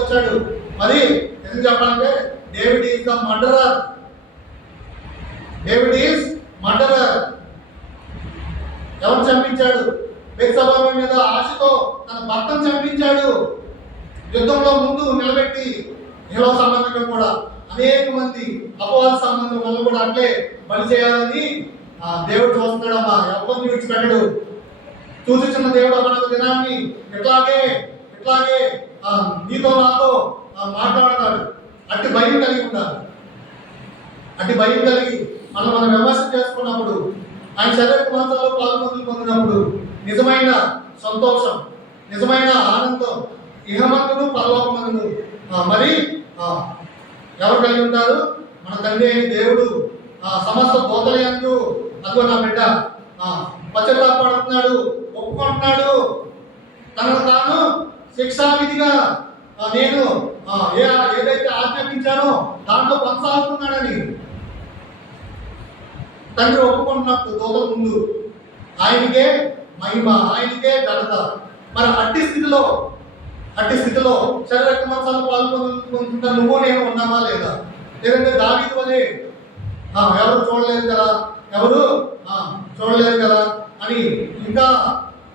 వచ్చాడు. మరి ఎందుకు చెప్పాలంటే డేవిడ్ ఈజ్ ద మర్డరర్. ఎవరు చంపించాడు? బెత్షెబా మీద ఆశతో తన భర్తను చంపించాడు. యుద్ధంలో ముందు నిలబెట్టి హేలో సంబంధంగా కూడా అనేక మంది అపవాద సంబంధం వల్ల కూడా అట్లే బలి చేయాలని దేవుడు చూస్తున్నాడమ్మా. ఎవరిని విడిచిపెట్టడు. చూచుచున్న దేవుడు మనకు దినాన్ని ఇట్లాగే నీతో నాతో మాట్లాడతాడు. అట్టి భయం కలిగి ఉండాలి. మనం విమర్శ చేసుకున్నప్పుడు, ఆయన శరీర మాంసాల్లో పొందినప్పుడు నిజమైన సంతోషం, నిజమైన ఆనందం ఇహమందును పరలోకమందును మరి ఎవరు కలిగి ఉంటారు? మన తండ్రి అయిన దేవుడు సమస్త దోతలయందు అదిగో నా బిడ్డ పశ్చాత్తాపడుతున్నాడు, ఒప్పుకుంటున్నాడు. తనను తాను శిక్షావిధిగా నేను ఏదైతే ఆజ్ఞాపించానో దాంట్లో కొనసాగుతున్నాడని తండ్రి ఒప్పుకుంటున్నప్పుడు దోతల ముందు ఆయనకే మహిమ, ఆయనకే ఘనత. మరి అట్టి స్థితిలో శరీర మాంసాలు పాల్గొంటున్న నువ్వు నేను ఉన్నావా లేదా? లేదంటే దావీదు వలె ఎవరు చూడలేదు కదా, ఎవరు చూడలేదు కదా అని ఇంకా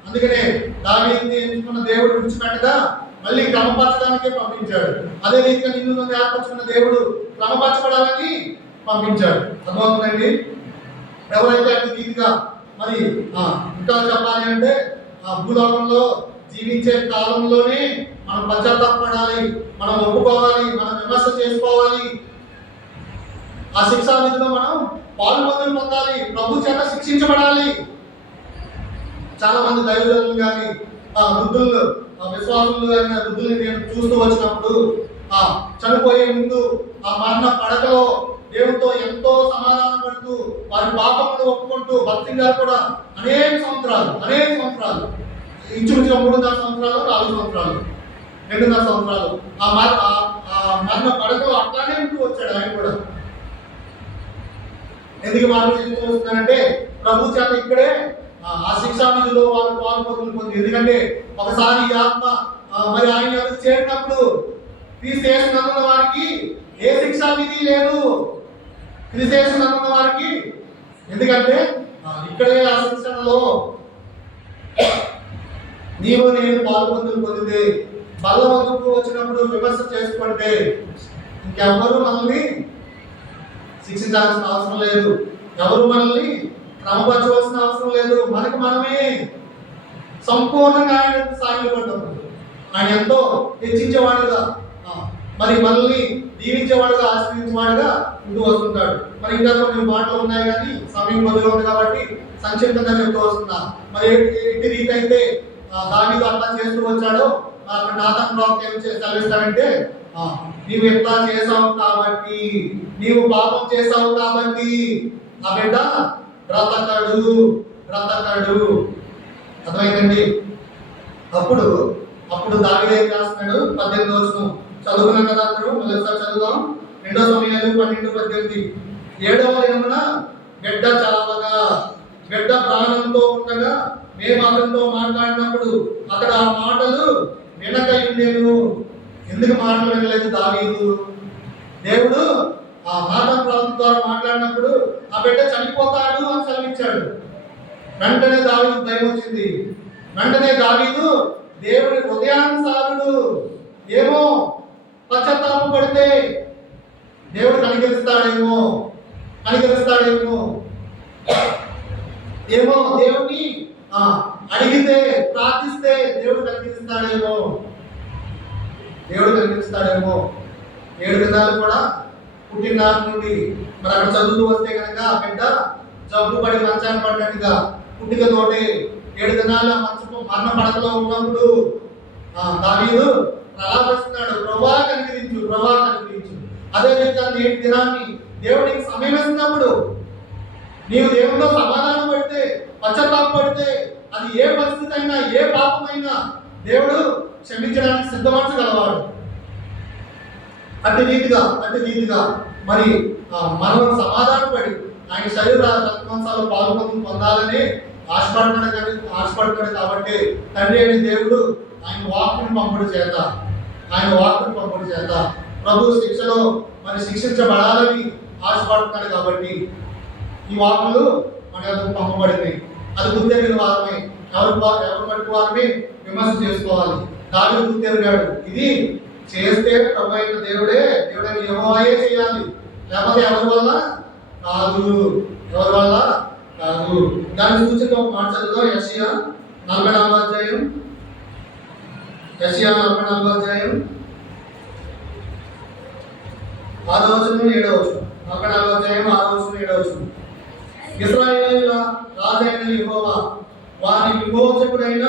అందుకనే దావీదుని ఎంచుకున్న దేవుడు విడిచిపెట్టగా మళ్ళీ క్రమపరచడానికే పంపించాడు. అదే రీతిగా నిన్ను ఏర్పరచుకున్న దేవుడు క్రమపరచబడాలని పంపించాడు. అర్థమవుతుందండి? ఎవరైతే అటు రీతిగా మరి ఇంకా చెప్పాలి అంటే భూలోకంలో జీవించే కాలంలోనే మనం పశ్చాత్తాపడాలి, మనం ఒప్పుకోవాలి, మనం విమర్శ చేసుకోవాలి, ఆ శిక్షా విధిలో మనం పాల్గొని పొందాలి, ప్రభు చేత శిక్షించబడాలి. చాలా మంది దైవజనులు కానీ వృద్ధులు విశ్వాసులు కానీ వృద్ధుల్ని నేను చూస్తూ వచ్చినప్పుడు చనిపోయే ముందు ఆ మరణ పడకలో దేవుడితో ఎంతో సమాధానం పడుతూ వారి పాపములు ఒప్పుకుంటూ భక్తి గారు కూడా అనేక సంవత్సరాలు ఇంచుమించుగా 3.5 సంవత్సరాలు 4 సంవత్సరాలు 2.5 సంవత్సరాలు ఆ మరణ పడకలో అట్లానే ఉంటూ వచ్చాడు ఆయన కూడా. ఎందుకు మార్పు చెందుతూ వస్తున్నారంటే ప్రభు చేత ఇక్కడే ఆ శిక్షా విధిలో వారు పాల్గొంటుంది. ఎందుకంటే ఒకసారి ఈ ఆత్మ మరి ఆయన ఎదురు చేరినప్పుడు క్రీస్తు వారికి ఏ శిక్షా విధి లేదు. క్రీస్తు వారికి ఎందుకంటే ఇక్కడే ఆ శిక్షణలో నీవు నేను పొందితే బల్ల వద్దకు వచ్చినప్పుడు విమర్శ చేసుకుంటే ఇంకెవ్వరూ మనల్ని శిక్షించాల్సిన అవసరం లేదు, ఎవరు మనల్ని క్రమపరచవలసిన అవసరం లేదు. మనకు మనమే సంపూర్ణంగా ఆయన సాగిపడ్డాము. ఆయన ఎంతో హెచ్చించేవాడుగా మరి మనల్ని దీవించేవాడుగా ఆశ్రయించేవాడుగా ముందు వస్తుంటాడు. మరి ఇంకా కొన్ని మాటలు ఉన్నాయి కానీ సమయం కొద్దిగా ఉంది కాబట్టి సంక్షిప్తంగా చెప్తూ వస్తున్నా. మరి ఎట్టి రీతి అయితే దావీదు అట్లా చేస్తూ వచ్చాడో అక్కడ నాతాను ప్రవక్త ఏం సెలవిస్తాడంటే నీవు ఎట్లా చేసావు కాబట్టి, నీవు పాపం చేసావు కాబట్టి ఆ బిడ్డ బ్రతకడు. అర్థమైందండి? అప్పుడు దావీదు ఏం చేస్తున్నాడు? 18వ వచనం చదువుకున్నాం కదా అందరూ, మళ్ళీసారి చదువుదాం. 2 సమూయేలు 12:18. 7వ దినమున బిడ్డ చావగా బిడ్డ ప్రాణంతో ఉండగా మేము అతనితో మాట్లాడినప్పుడు అతడు ఆ మాటలు వినక ఉండేను. ఎందుకు మాటలు వినలేదు దావీదు? దేవుడు ఆ నాతాను ప్రవక్త ద్వారా మాట్లాడినప్పుడు ఆ బిడ్డ చనిపోతాడు అని సెలవిచ్చాడు. వెంటనే దావీదు భయం వచ్చింది. వెంటనే దావీదు దేవుని హృదయానుసారుడు, ఏమో పశ్చాత్తాపం పడితే దేవుడు కనికరిస్తాడేమో ఏమో దేవుని అడిగితే ప్రార్థిస్తే దేవుడు కనికరిస్తాడేమో 7 దినాలు కూడా పుట్టిన నుండి మరి అక్కడ చదువుతూ వస్తే కనుక ఆ బిడ్డ జబ్బు పడి మంచాన్ని పడినట్టుగా పుట్టికతోటి 7 దినాల మరణ పడకలో ఉన్నప్పుడు దావీదు ప్రలాపిస్తున్నాడు, ప్రభా కనికరించు. అదే విధంగా నేటి దినాన్ని దేవుడికి సమయం ఇస్తున్నప్పుడు నీవు దేవుడితో సమాధానం పడితే, పశ్చాత్తాపడితే అది ఏ పరిస్థితి అయినా ఏ పాపమైనా దేవుడు క్షమించడానికి సిద్ధమనసు గలవాడు. అట్టి రీతిగా మరి మనం సమాధానపడి ఆయన శరీర రక్తవంశాలు పొందాలని ఆశపడుతున్నాడు కాబట్టి తండ్రి అయిన దేవుడు ఆయన వాక్కుని పంపుడు చేత ప్రభు శిక్షలో మరి శిక్షించబడాలని ఆశపడుతున్నాడు కాబట్టి ఈ వాక్కులు మన యొక్క పంపబడింది. అది గుర్తెరిగిన వారమే, ఎవరు మట్టి వారిని విమర్శ చేసుకోవాలి. దావీదు గుర్తెరిగాడు, ఇది చేస్తే ప్రభు అయిన దేవుడైన యెహోవాయే చేయాలి, లేకపోతే ఎవరి వల్ల కాదు. దాని సూచన ఒక మాట చదువుదాం. యెషయా 44వ అధ్యాయం 6వ వచనం 7వ వచనం. 44వ అధ్యాయం 6వ వచనం 7వ వచనం. ఇశ్రాయేలుల రాజైన యెహోవా, వారి విమోచకుడైన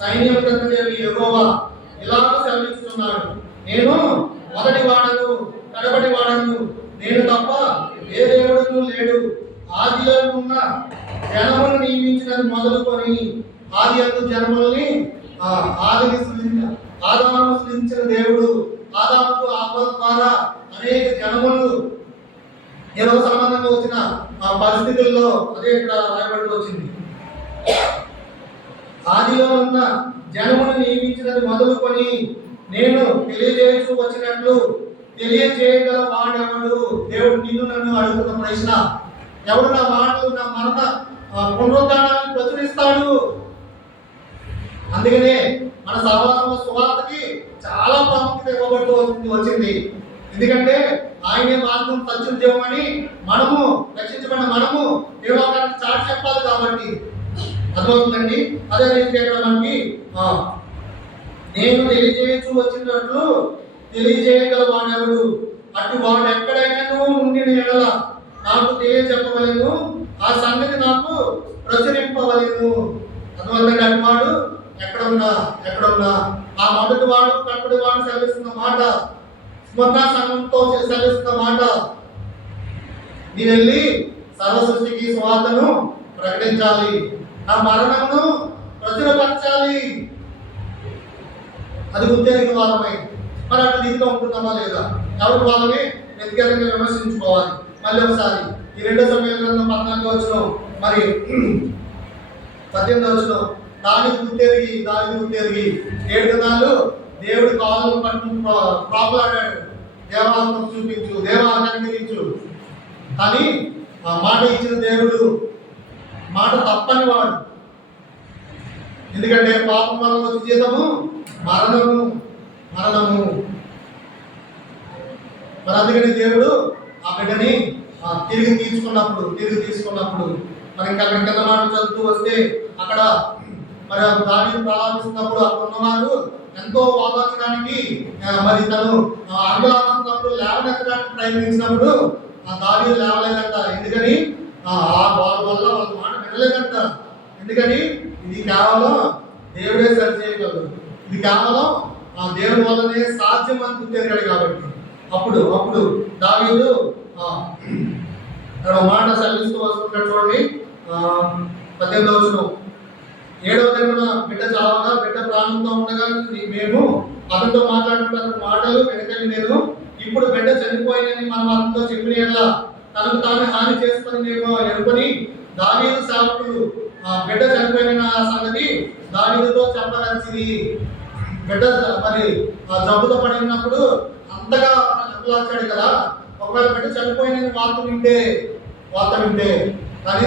సైన్యములకు యెహోవా ఇలాగ సెలవిస్తున్నాడు, నేను మొదటి వాడను కడపటి వాడను, నేను తప్ప ఏ దేవుడు లేడు. ఆదిలో ఉన్న జనమును నియమించినది మొదలుకొని ఆది అందు జనములని ఆదాము సృజించిన దేవుడు ఆదాముకు ఆపద ద్వారా అనేక జనములు ఏదో సంబంధంగా వచ్చిన ఆ పరిస్థితుల్లో అదే ఇక్కడ రాయబడి వచ్చింది. ఆదిలో ఉన్న జనమును నియమించినది మొదలుకొని నేను తెలియజేస్తూ వచ్చినట్లు తెలియజేయగల వాడెవడు? దేవుడు నిన్ను నన్ను అడుగుతున్న ప్రశ్న, ఎవడు నా మాటలు నా మరణ పునరుద్ధానాన్ని ప్రచురిస్తాడు. అందుకనే మన సహవాసంలో సువార్తకి చాలా ప్రాముఖ్యత ఇవ్వబడుతూ వచ్చింది. ఎందుకంటే ఆయనే మార్గం, సత్యం, జీవమని మనము రక్షించబడిన మనము ఏ లోకానికి చాటి చెప్పాలి కాబట్టి అర్థమవుతుందండి. అదే రీతిగా ఇక్కడ మనకి నేను తెలియజేయచ్చు వచ్చినట్లు తెలియజేయగల వాడెవడు, అటు వాడు ఎక్కడైనా ఉండిన ఎడల నాకు తెలియజెప్పవలెను, ఆ సంగతి నాకు ప్రచురింపవలెను. అర్థమవుతుందండి. అటు వాడు ఎక్కడున్నా ఆ మొదటి వాడు కట్టుడి వాడు సెలవిస్తున్న మాట, స్మరణ సంఘంతో సెలవిస్తున్న మాట, నేను వెళ్ళి సర్వ సృష్టికి సువార్తను ప్రకటించాలి, నా మరణమును ప్రచురపరచాలి. అది గుర్తెరిగిన వారమై మరి అటు రీతిలో ఉంటున్నామా లేదా, ఎవరి వాళ్ళని వ్యక్తిగతంగా విమర్శించుకోవాలి. మళ్ళీ ఒకసారి ఈ 2 సమయంలో 14 వచ్చిన మరి 18 వచ్చిన దానికి గుర్తెరిగి 7 దినాలు దేవుడి కాళ్ళను పట్టుకుని ప్రాపులాడాడు. దేవాలను చూపించు, దేవాలను కనిపించు కానీ ఆ మాట ఇచ్చిన దేవుడు మాట తప్పని వాడు. ఎందుకంటే పాపం వల్ల వచ్చి జీతము మరణము. మరి అందుకని దేవుడు ఆ బిడ్డని తిరిగి తీసుకున్నప్పుడు మరి ఇంకా కింద మాట చదువుతూ వస్తే అక్కడ మరి దావీదు ప్రారంభిస్తున్నప్పుడు అక్కడ ఉన్నవారు ఎంతో వాదార్చడానికి మరి తను అంగలాస్తున్నప్పుడు లేవనెత్తడానికి ప్రయత్నించినప్పుడు ఆ దావీదు లేవలేదంట. ఎందుకని వాళ్ళ వల్ల వాళ్ళ మాట వినలేదంట. ఎందుకని ఇది కేవలం దేవుడే సరి చేయగలడు, ఇది కేవలం ఆ దేవుడి వల్లనే సాధ్యం అని గుర్తెరిగాడు కాబట్టి అప్పుడు దావీదు మాట సెలవిస్తూ వస్తుంటాడు. చూడండి 18వ వచనం, 7వ దినమున బిడ్డ చావగా బిడ్డ ప్రాణంతో ఉండగా మేము అతనితో మాట్లాడుతున్న మాటలు వెనకని నేను ఇప్పుడు బిడ్డ చనిపోయిందని మనం అతనితో చెప్పిన తనకు తాను హాని చేసుకుని మేము ఎనుకొని దావీదు సేవకులు బిడ్డ చనిపోయిన సంగతి దావీదుతో చెప్పవలసింది. బిడ్డ మరి జబ్బుతో పడి ఉన్నప్పుడు అంతగా అప్పులాచాడు కదా. ఒకవేళ బిడ్డ చనిపోయిన వార్త వింటే కానీ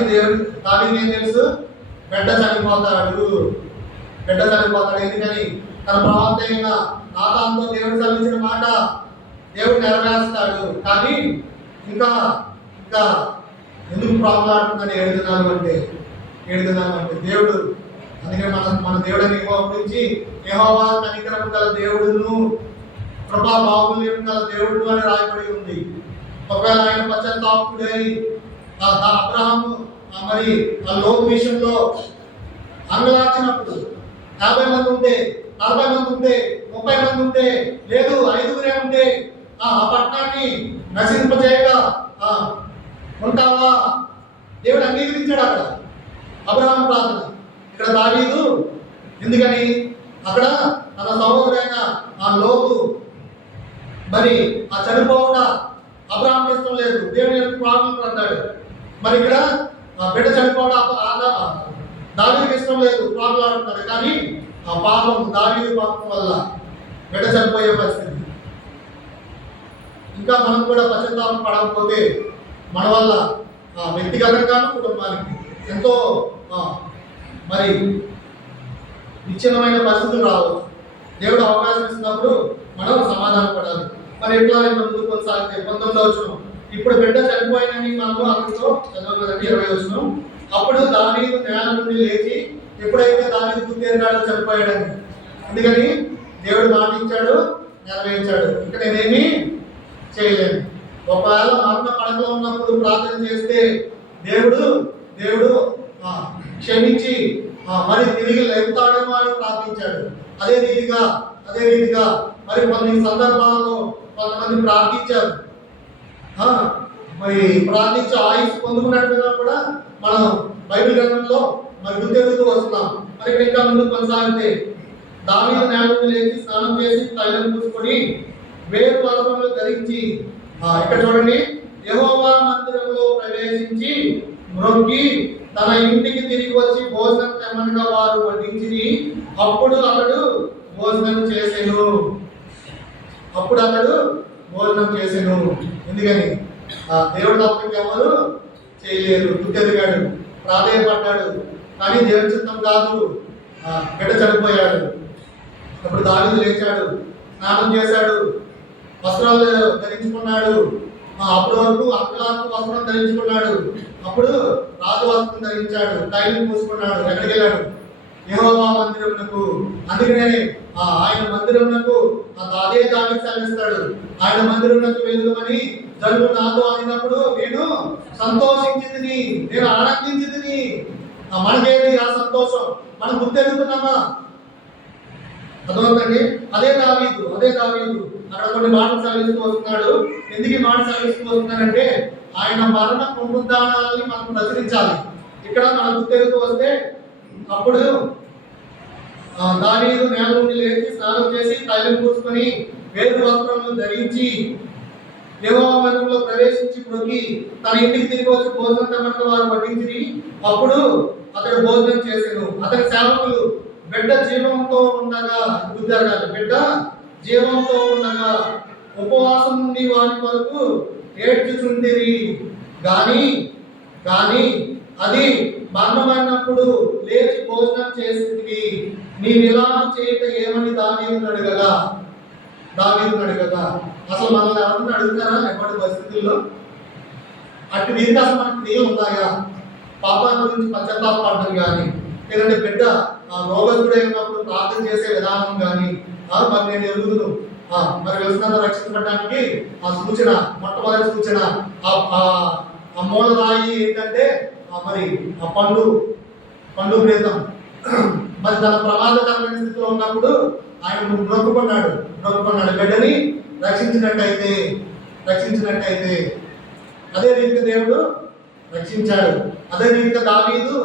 దావీదు ఏం తెలుసు, బిడ్డ చనిపోతాడు. ఎందుకని తన ప్రవక్త అయిన నాతానుతో దేవుడు సెలవించిన మాట దేవుడు నెరవేరుస్తాడు. కానీ ఇంకా ఎందుకు ప్రాబ్లం 7 దినాలు అంటే దేవుడు. అందుకని మన దేవుడిని యెహోవా గురించి యెహోవా కనికరం గల దేవుడును కృపా బాహుల్యం గల దేవుడు అని రాయబడి ఉంది. ఒకవేళ ఆయన పశ్చాత్తాపకుడై అబ్రహాము మరి ఆ లోతు విషయంలో అంగలార్చినప్పుడు 50 మంది ఉంటే 40 మంది ఉంటే 30 మంది ఉంటే లేదు 5గురే ఉంటే ఆ పట్టణాన్ని నశింపజేయగా ఉంటావా, దేవుడు అంగీకరించాడు అక్కడ అబ్రహాము ప్రార్థన. ఇక్కడ దావీదు ఎందుకని అక్కడ తన సహోదరైన ఆ లోతు మరి ఆ చనిపోకుండా అబ్రహాము ఇష్టం లేదు, దేవుని ప్రార్థన పడ్డాడు. మరి ఇక్కడ బిడ్డ చనిపోవడం దావీదుకి ఇష్టం లేదు, ప్రాబ్లం ఆడుతున్నాడు. కానీ ఆ పాపం దావీదు పాపం వల్ల బిడ్డ చనిపోయే పరిస్థితి. ఇంకా మనం కూడా పశ్చాత్తాపం పడకపోతే మన వల్ల వ్యక్తిగతంగాను కుటుంబానికి ఎంతో మరి విచ్ఛిన్నమైన పరిస్థితులు రావచ్చు. దేవుడు అవకాశం ఇస్తున్నప్పుడు మనం సమాధానం పడాలి. మరి ఎట్లా ముందుకు కొనసాగితే 19వ వచనం, ఇప్పుడు బిడ్డ చనిపోయినని మనము అందులో చదవగలండి. 20వ వచనం, అప్పుడు దావీదు నేల నుండి లేచి ఎప్పుడైతే దావీదు గుర్తెరిగాడో చనిపోయాడని. అందుకని దేవుడు మాట ఇచ్చాడు, నెరవేర్చాడు. ఇంకా నేనేమి చేయలేను. ఒకవేళ మరణ పడకలో ఉన్నప్పుడు ప్రార్థన చేస్తే దేవుడు క్షమించి మరి తిరిగి లేపుతాడేమో అని ప్రార్థించాడు. అదే రీతిగా మరి కొన్ని సందర్భాల్లో కొంతమంది ప్రార్థించారు. మరి ప్రార్థించి ఆయుష్ పొందుకున్నట్టుగా కూడా మనం బైబిల్ గ్రంథంలో మరి గుర్తెరుగుతూ వస్తున్నాం. మరి ఇంకా ముందు కొనసాగితే దావీదు నేల నుండి లేచి స్నానం చేసి తైలం పూసుకొని వేరు వస్త్రములు ధరించి ఇక్కడ చూడండి, యెహోవా మందిరంలో ప్రవేశించి మ్రొక్కి తన ఇంటికి తిరిగి వచ్చి భోజనం తెమ్మనగా వారు వడ్డించి అప్పుడు అతడు భోజనం చేసెను. ఎందుకని దేవుడు తప్ప ఎవరు చేయలేరు. గుర్తెరిగాడు. ప్రాధేయపడ్డాడు. కానీ దేవుని చిత్తం కాదు, బిడ్డ చనిపోయాడు. అప్పుడు దావీదు లేచాడు, స్నానం చేశాడు, వస్త్రాలు ధరించుకున్నాడు. అప్పటి వరకు అక్కలాకు వస్త్రం ధరించుకున్నాడు. అప్పుడు రాజు వస్త్రం ధరించాడు, తైలం పూసుకున్నాడు. ఎక్కడికి వెళ్ళాడు? యెహోవా మందిరమునకు. అందుకనే ఆయన మందిరమునకు అదే దావీదు సెలవిస్తాడు, ఆయన మందిరమునకు వెళ్దామని జనులు నాతో అనినప్పుడు నేను సంతోషించింది, నేను ఆనందించింది. మనకేది ఆ సంతోషం? మనం గుర్తెరుగుతున్నామా? అర్థమవుతండి. అదే దావీదు అక్కడ కొన్ని మాటలు సెలవిస్తూ వస్తున్నాడు. ఎందుకు ఈ మాట సెలవిస్తూ వస్తున్నాడంటే ఆయన మరణ పునరుద్ధానాలని మనం ప్రచురించాలి. ఇక్కడ మనం గుర్తెరుగుతూ వస్తే అప్పుడు దావీదు నేల నుండి లేచి స్నానం చేసి తైలం పూసుకొని వేరు వస్త్రములు ధరించి యెహోవా మందిరంలో ప్రవేశించి ప్రొక్కి తన ఇంటికి తిరిగి వచ్చి భోజనం తెమ్మంటే వారు వడ్డించి అప్పుడు అతడు భోజనం చేసాను. అతని సేవకులు బిడ్డ జీవంతో ఉండగా, బిడ్డ జీవంతో ఉండగా ఉపవాసం నుండి వారి కొరకు ఏడ్చుచుండిరి. గాని అది మరణమైనప్పుడు లేచి భోజనం చేసింది. నీ నిలానం చేయట ఏమని దావీదును అడగగా అసలు మనల్ని ఎవరిని అడుగుతారా ఎప్పటి పరిస్థితుల్లో? అటు వీరికి అసలు మనకు క్రియలు ఉన్నాయా? పాపాల గురించి పశ్చాత్తాపడడం కానీ, లేదంటే బిడ్డ రోగస్తుడై ఉన్నప్పుడు ప్రార్థన చేసే విధానం కానీ, మరి నేను ఎరుగుదును మరి వ్యవస్థను రక్షించబడడానికి సూచన, మొట్టమొదటి సూచన ఆ మూల రాయి ఏంటంటే మరి ఆ పండు ప్రేతం. మరి తన ప్రమాదకరమైన స్థితిలో ఉన్నప్పుడు ఆయన మొక్కుకున్నాడు, బిడ్డని రక్షించినట్టయితే అదే రీతిగా దేవుడు రక్షించాడు. అదే రీతిగా దావీదు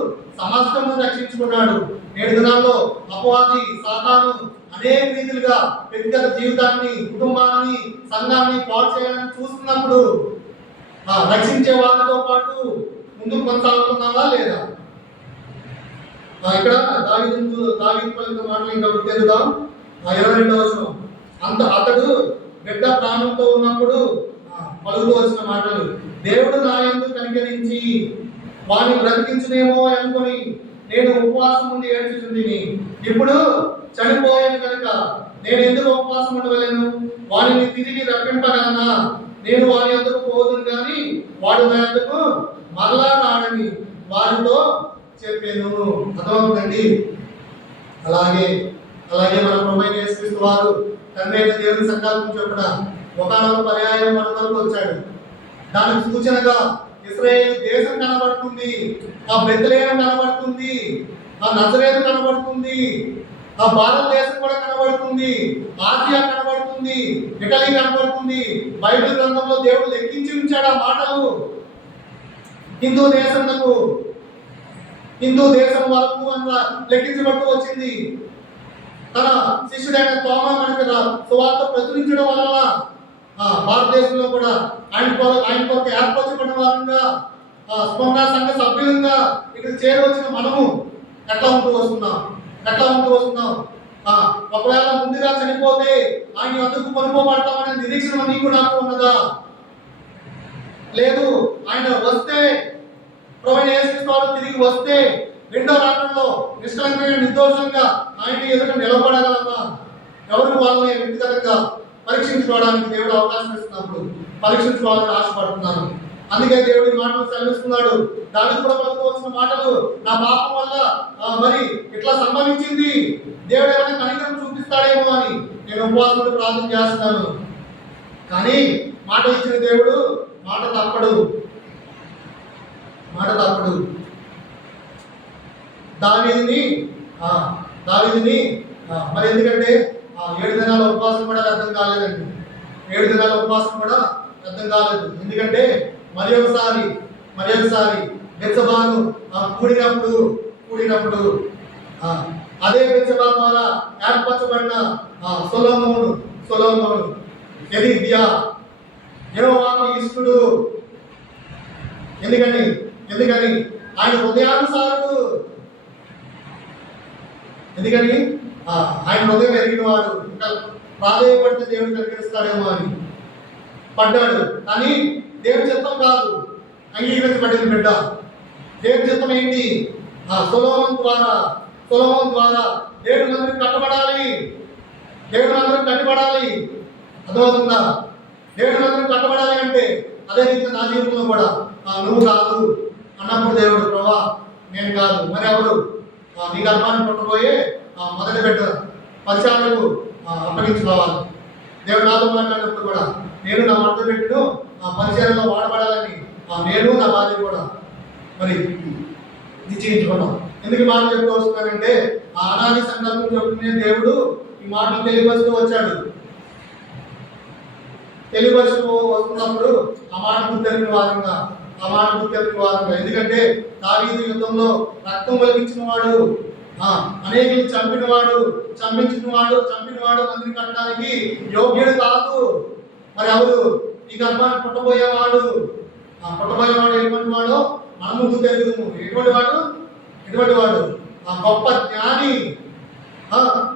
సమస్తము రక్షించుకున్నాడు. 7 దినాల్లో అపవాది సాతాను అనేక రీతిలుగా వ్యక్తిగత జీవితాన్ని, కుటుంబాన్ని, సంఘాన్ని పాడు చేయాలని చూస్తున్నప్పుడు రక్షించే వారితో పాటు ముందుకు కొనసాగుతున్నావా లేదా? ఇక్కడ దావీదు పలికిన మాటలు ఇంకా తెలుద్దాం. 22వ వచనం. అతడు బిడ్డ ప్రాణంతో ఉన్నప్పుడు పలుకుతూ వచ్చిన మాటలు, దేవుడు నా యందు కనికరించి వారిని బ్రతికించునేమో అనుకొని నేను ఉపవాసం ఉండి ఏడ్చుచుండిని. ఇప్పుడు చనిపోయాను కనుక నేను ఎందుకు ఉపవాసం ఉండవలేను? వారిని తిరిగి రప్పింపగలనా? నేను వారి యొద్దకు పోదును కానీ వాడు నా యొద్దకు మరలా రాడని వారితో చెప్పాను. అర్థమవుతుందండి. అలాగే మన ప్రభువైన యేసుక్రీస్తు వారు తండ్రి అయిన దేవుని సంకల్పం చొప్పున ఒకనొక పర్యాయం మన వరకు వచ్చాడు. దానికి సూచనగా ఇశ్రాయేలు దేశం కనబడుతుంది, ఆ బెత్లెహేము కనబడుతుంది, ఆ నజరేతు కనబడుతుంది, ఆ భారతదేశం కూడా కనబడుతుంది, ఆసియా కనబడుతుంది, ఇటలీ కనబడుతుంది. బైబిల్ గ్రంథంలో దేవుడు లెక్కించి ఉంచాడు ఆ మాటలు. హిందూ దేశం వరకు అన్న లెక్కించబడుతూ వచ్చింది. తన శిష్యుడైన తోమా మనకి సువార్త ప్రచురించడం వలన భారతదేశంలో కూడా ఆయన కొరకు ఏర్పరచబడిన వారంగా, స్పందన సంఘ సభ్యులంగా ఇక్కడ చేరవచ్చిన మనము ఎట్లా ఉంటూ వస్తున్నాం? ఒకవేళ ముందుగా చనిపోతే ఆయన వద్దకు కొనుక్కోబడతామనే నిరీక్షణ నీకు నాకు ఉన్నదా? లేదు. ఆయన వస్తే, ప్రభువైన యేసుక్రీస్తు వారు తిరిగి వస్తే రెండో రాకడలో నిష్కలంకమైన నిర్దోషంగా ఆయన ఎదుట నిలబడగలమా? ఎవరికి వాళ్ళని వ్యక్తిగతంగా పరీక్షించుకోవడానికి దేవుడు అవకాశం ఇస్తున్నప్పుడు పరీక్షించుకోవాలని ఆశపడుతున్నాను. అందుకే దేవుడి మాటలు సెలవిస్తున్నాడు. దానికి కూడా పలుకోవాల్సిన మాటలు, నా పాపం వల్ల మరి ఇట్లా సంభవించింది, దేవుడు ఏమైనా కనికరం చూపిస్తాడేమో అని నేను ఉపవాసంతో ప్రార్థన చేస్తున్నాను. కానీ మాట ఇచ్చిన దేవుడు మాట తప్పడు. దావీదుని మరి ఎందుకంటే 7 దినాల ఉపవాసం కూడా అర్థం కాలేదండి. 7 దినాల ఉపవాసం కూడా అర్థం కాలేదు. ఎందుకంటే మరి ఒకసారి బెత్షెబాను కూడినప్పుడు అదే బెత్షెబా ద్వారా ఏర్పరచబడిన సొలొమోను యెహోవా యెహోవాకు ఇష్టుడు. ఎందుకని ఆయన హృదయానుసారుడు. ఎందుకని ఆయన హృదయం ఎరిగిన వాడు. ఇంకా ప్రాధేయపడితే దేవుడు కనికరిస్తాడేమో అని పడ్డాడు. కానీ దేవుడి చిత్తం కాదు, అంగీకరించబడిన బిడ్డ. దేవుని చిత్తం ఏంటి? సొలొమోను ద్వారా దేవుని మందిరం కట్టబడాలి. దేవుని మందిరం కట్టబడాలి. అర్థమవుతుందా? దేవుని మందిరం కట్టబడాలి అంటే అదే రీతిగా నా జీవితంలో కూడా నువ్వు కాదు అన్నప్పుడు దేవుడు, ప్రభా నేను కాదు మరి ఎవరు? నీ గర్భాన్ని పుట్టబోయే మొదటి బిడ్డ పరిచయాలకు అప్పగించుకోవాలి. దేవుడు నాతో మాట్లాడినప్పుడు కూడా నేను నా మొదటి బిడ్డను పరిచయంలో వాడబడాలని నేను నా భార్య కూడా మరి నిశ్చయించుకున్నాం. ఎందుకు మాట చెప్తూ వస్తున్నానంటే అనాది సంకల్పం చెప్పుకునే దేవుడు ఈ మాటలు తెలియపరుస్తూ వచ్చాడు. తెలియపరుస్తూ వస్తున్నప్పుడు ఆ మాట గుర్తెరిగిన వారంగా ఎందుకంటే దావీదు యుద్ధంలో రక్తం ఒలికించిన వాడు, అనేకులు చంపించిన వాడు మందిని కట్టడానికి యోగ్యుడు కాదు. మరి ఎవరు? ఈ గర్భాన్ని పుట్టబోయేవాడు ఎటువంటి వాడో మనము గుర్తెరుగుము. ఎటువంటి వాడు? గొప్ప జ్ఞాని.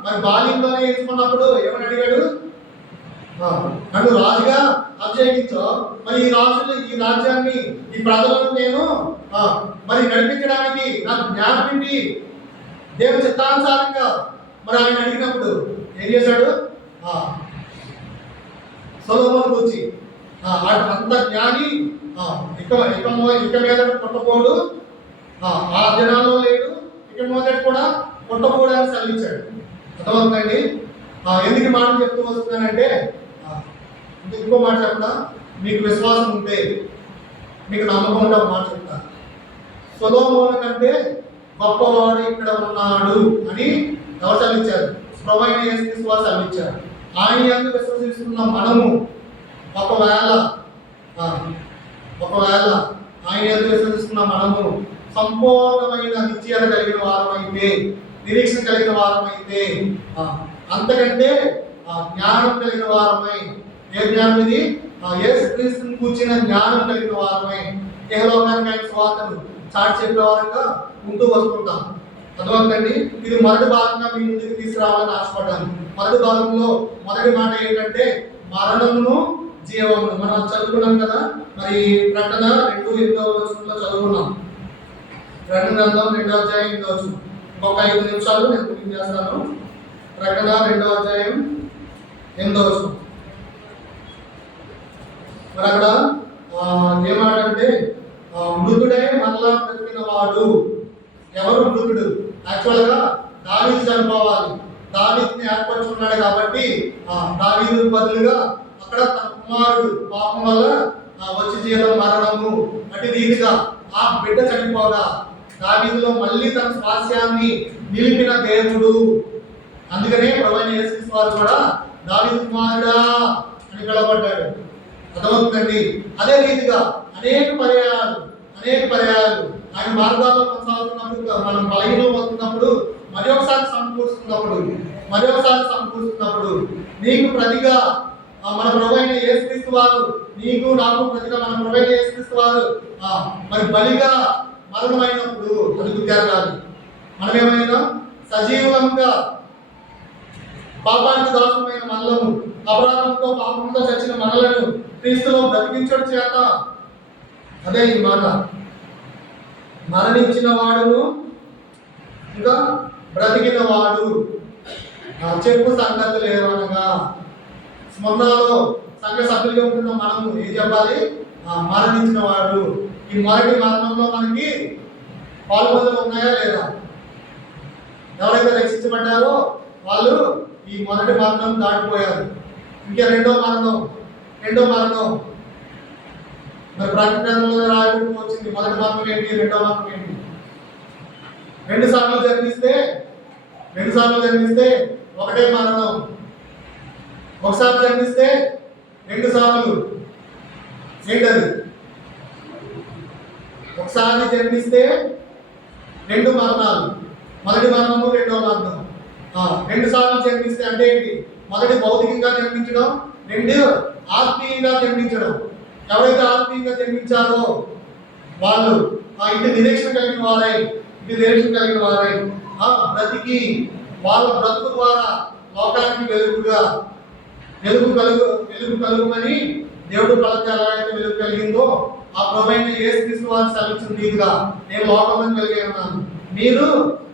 మరి బాల్యంలోనే ఎంచుకున్నప్పుడు ఏమని అడిగాడు? నన్ను రాజుగా అభిషేకించో, మరి ఈ రాజ్యాన్ని ఈ ప్రజలను నేను మరి నడిపించడానికి నాకు జ్ఞానం ఏంటి? దేవుని చిత్తానుసారంగా మరి ఆయన అడిగినప్పుడు ఏం చేశాడు? సొలొమోను గురించి అంత జ్ఞాని ఇక మీద పుట్టబోడు, ఆ దినాల్లో లేడు, ఇక మొదటి కూడా పుట్టబోడు అని సెలవిచ్చాడు. అర్థమవుతుందండి? ఎందుకు మాట చెప్తూ వస్తున్నానంటే ఇంకో మాట చెప్తా, మీకు విశ్వాసం ఉంటే, మీకు నమ్మకం ఉంటే ఒక మాట చెప్తా. సొలొమోను కంటే గొప్పవాడు ఇక్కడ ఉన్నాడు అని ఎవరు సెలవిచ్చారు? ప్రభువైన యేసుక్రీస్తు వారు సెలవిచ్చారు. ఆయన యందు విశ్వసిస్తున్న మనము ఒకవేళ ఆయన యందు విశ్వసిస్తున్న మనము సంపూర్ణమైన నిశ్చయత కలిగిన వారమైతే, నిరీక్షణ కలిగిన వారమైతే, అంతకంటే జ్ఞానం కలిగిన వారమై, ఏ జ్ఞానం ఇది? యేసుక్రీస్తుని కూర్చిన జ్ఞానం కలిగిన వారమై ఇహలోకానికి ఆయన స్వార్థను చాటి చెప్పే వారంగా ఉంటూ వస్తుంటాం. అర్థమవుతుందండి? ఇది మొదటి భాగంగా మీ ముందుకు తీసుకురావాలని ఆశపడ్డాను. మొదటి భాగంలో మొదటి మాట ఏంటంటే మరణమును జీవమును. మనం చదువుకున్నాం కదా, మరి ప్రకటన 2:8 చదువుకున్నాం. ప్రకటన గ్రంథం 2వ అధ్యాయం 8వ వచనం. ఇంకొక 5 నిమిషాలు నేను పూర్తి చేస్తాను. ప్రకటన 2వ అధ్యాయం 8వ వచనం. మరి అక్కడ ఏమాటంటే మృతుడే మరలా బ్రతికిన వాడు. ఎవరు మృతుడు? యాక్చువల్గా దావీదు చనిపోవాలి. దావీదుని ఏర్పరచుకున్నాడు కాబట్టి దావీదు బదులుగా అక్కడ తన కుమారుడు పాపం వల్ల వచ్చి చేయడం మరణము అటు రీతిగా ఆ బిడ్డ చనిపోగా దావీదులో మళ్ళీ తన స్వాస్యాన్ని నిలిపిన దేవుడు. అందుకనే ప్రభువైన యేసుక్రీస్తు వారు కూడా దావీదు కుమారుడా అని పిలవబడ్డాడు. అర్థమవుతుందండి? అదే రీతిగా అనేక పర్యాయాలు ఆయన మార్గాల్లో కొనసాగుతున్నప్పుడు, మనం బలహీనం అవుతున్నప్పుడు, మరి ఒకసారి సమకూరుస్తున్నప్పుడు నీకు ప్రతిగా మన ప్రభువైన యేసుక్రీస్తు వారు, నీకు నాకు ప్రతిగా మన ప్రభువైన యేసుక్రీస్తు వారు మరి బలిగా మరణమైనప్పుడు అది గుర్తెరగాలి. మనమేమైనా సజీవంగా పాపానికి దాసమైన మనలను, అపరాధంతో పాపంతో చచ్చిన మనలను క్రీస్తులో బ్రతికించడం చేత, అదే ఈ మాట, మరణించిన వాడును ఇంకా బ్రతికిన వాడు చెప్పు సంగతులు ఏమనగా, స్మరణలో సంఘ సభ్యులుగా ఉంటున్న మనము ఏం చెప్పాలి? మరణించిన వాడు. ఈ మొదటి మరణంలో మనకి పాల్గొనలు ఉన్నాయా లేదా? ఎవరైతే రక్షించబడ్డారో వాళ్ళు ఈ మొదటి మరణం దాటిపోయారు. ఇంకా రెండో మరణం మరి ప్రకటనలో రాయబడి వచ్చింది. మొదటి మరణం ఏంటి? రెండో మరణం ఏంటి? రెండు సార్లు జన్మిస్తే ఒకటే మరణం. ఒకసారి జన్మిస్తే 2 సార్లు ఏంటది? ఒకసారి జన్మిస్తే 2 మరణాలు. మొదటి మరణము, రెండో మరణం. 2 సార్లు జన్మిస్తే అంటే ఏంటి? మొదటి భౌతికంగా జన్మించడం, 2 ఆత్మీయంగా జన్మించడం. ఎవరైతే ఆత్మీయంగా జన్మించారో వాళ్ళు ఇటు నిరీక్షణ కలిగిన వారై బ్రతికి వాళ్ళ బ్రతుకు ద్వారా లోకానికి వెలుగు కలుగుమని దేవుడు కళ్ళకి ఎలా అయితే వెలుగు కలిగిందో ఆ ప్రభువైన యేసుక్రీస్తు వారు సెలవించిన రీతిగా నేను లోకంలోకి వెలుగై ఉన్నాను, మీరు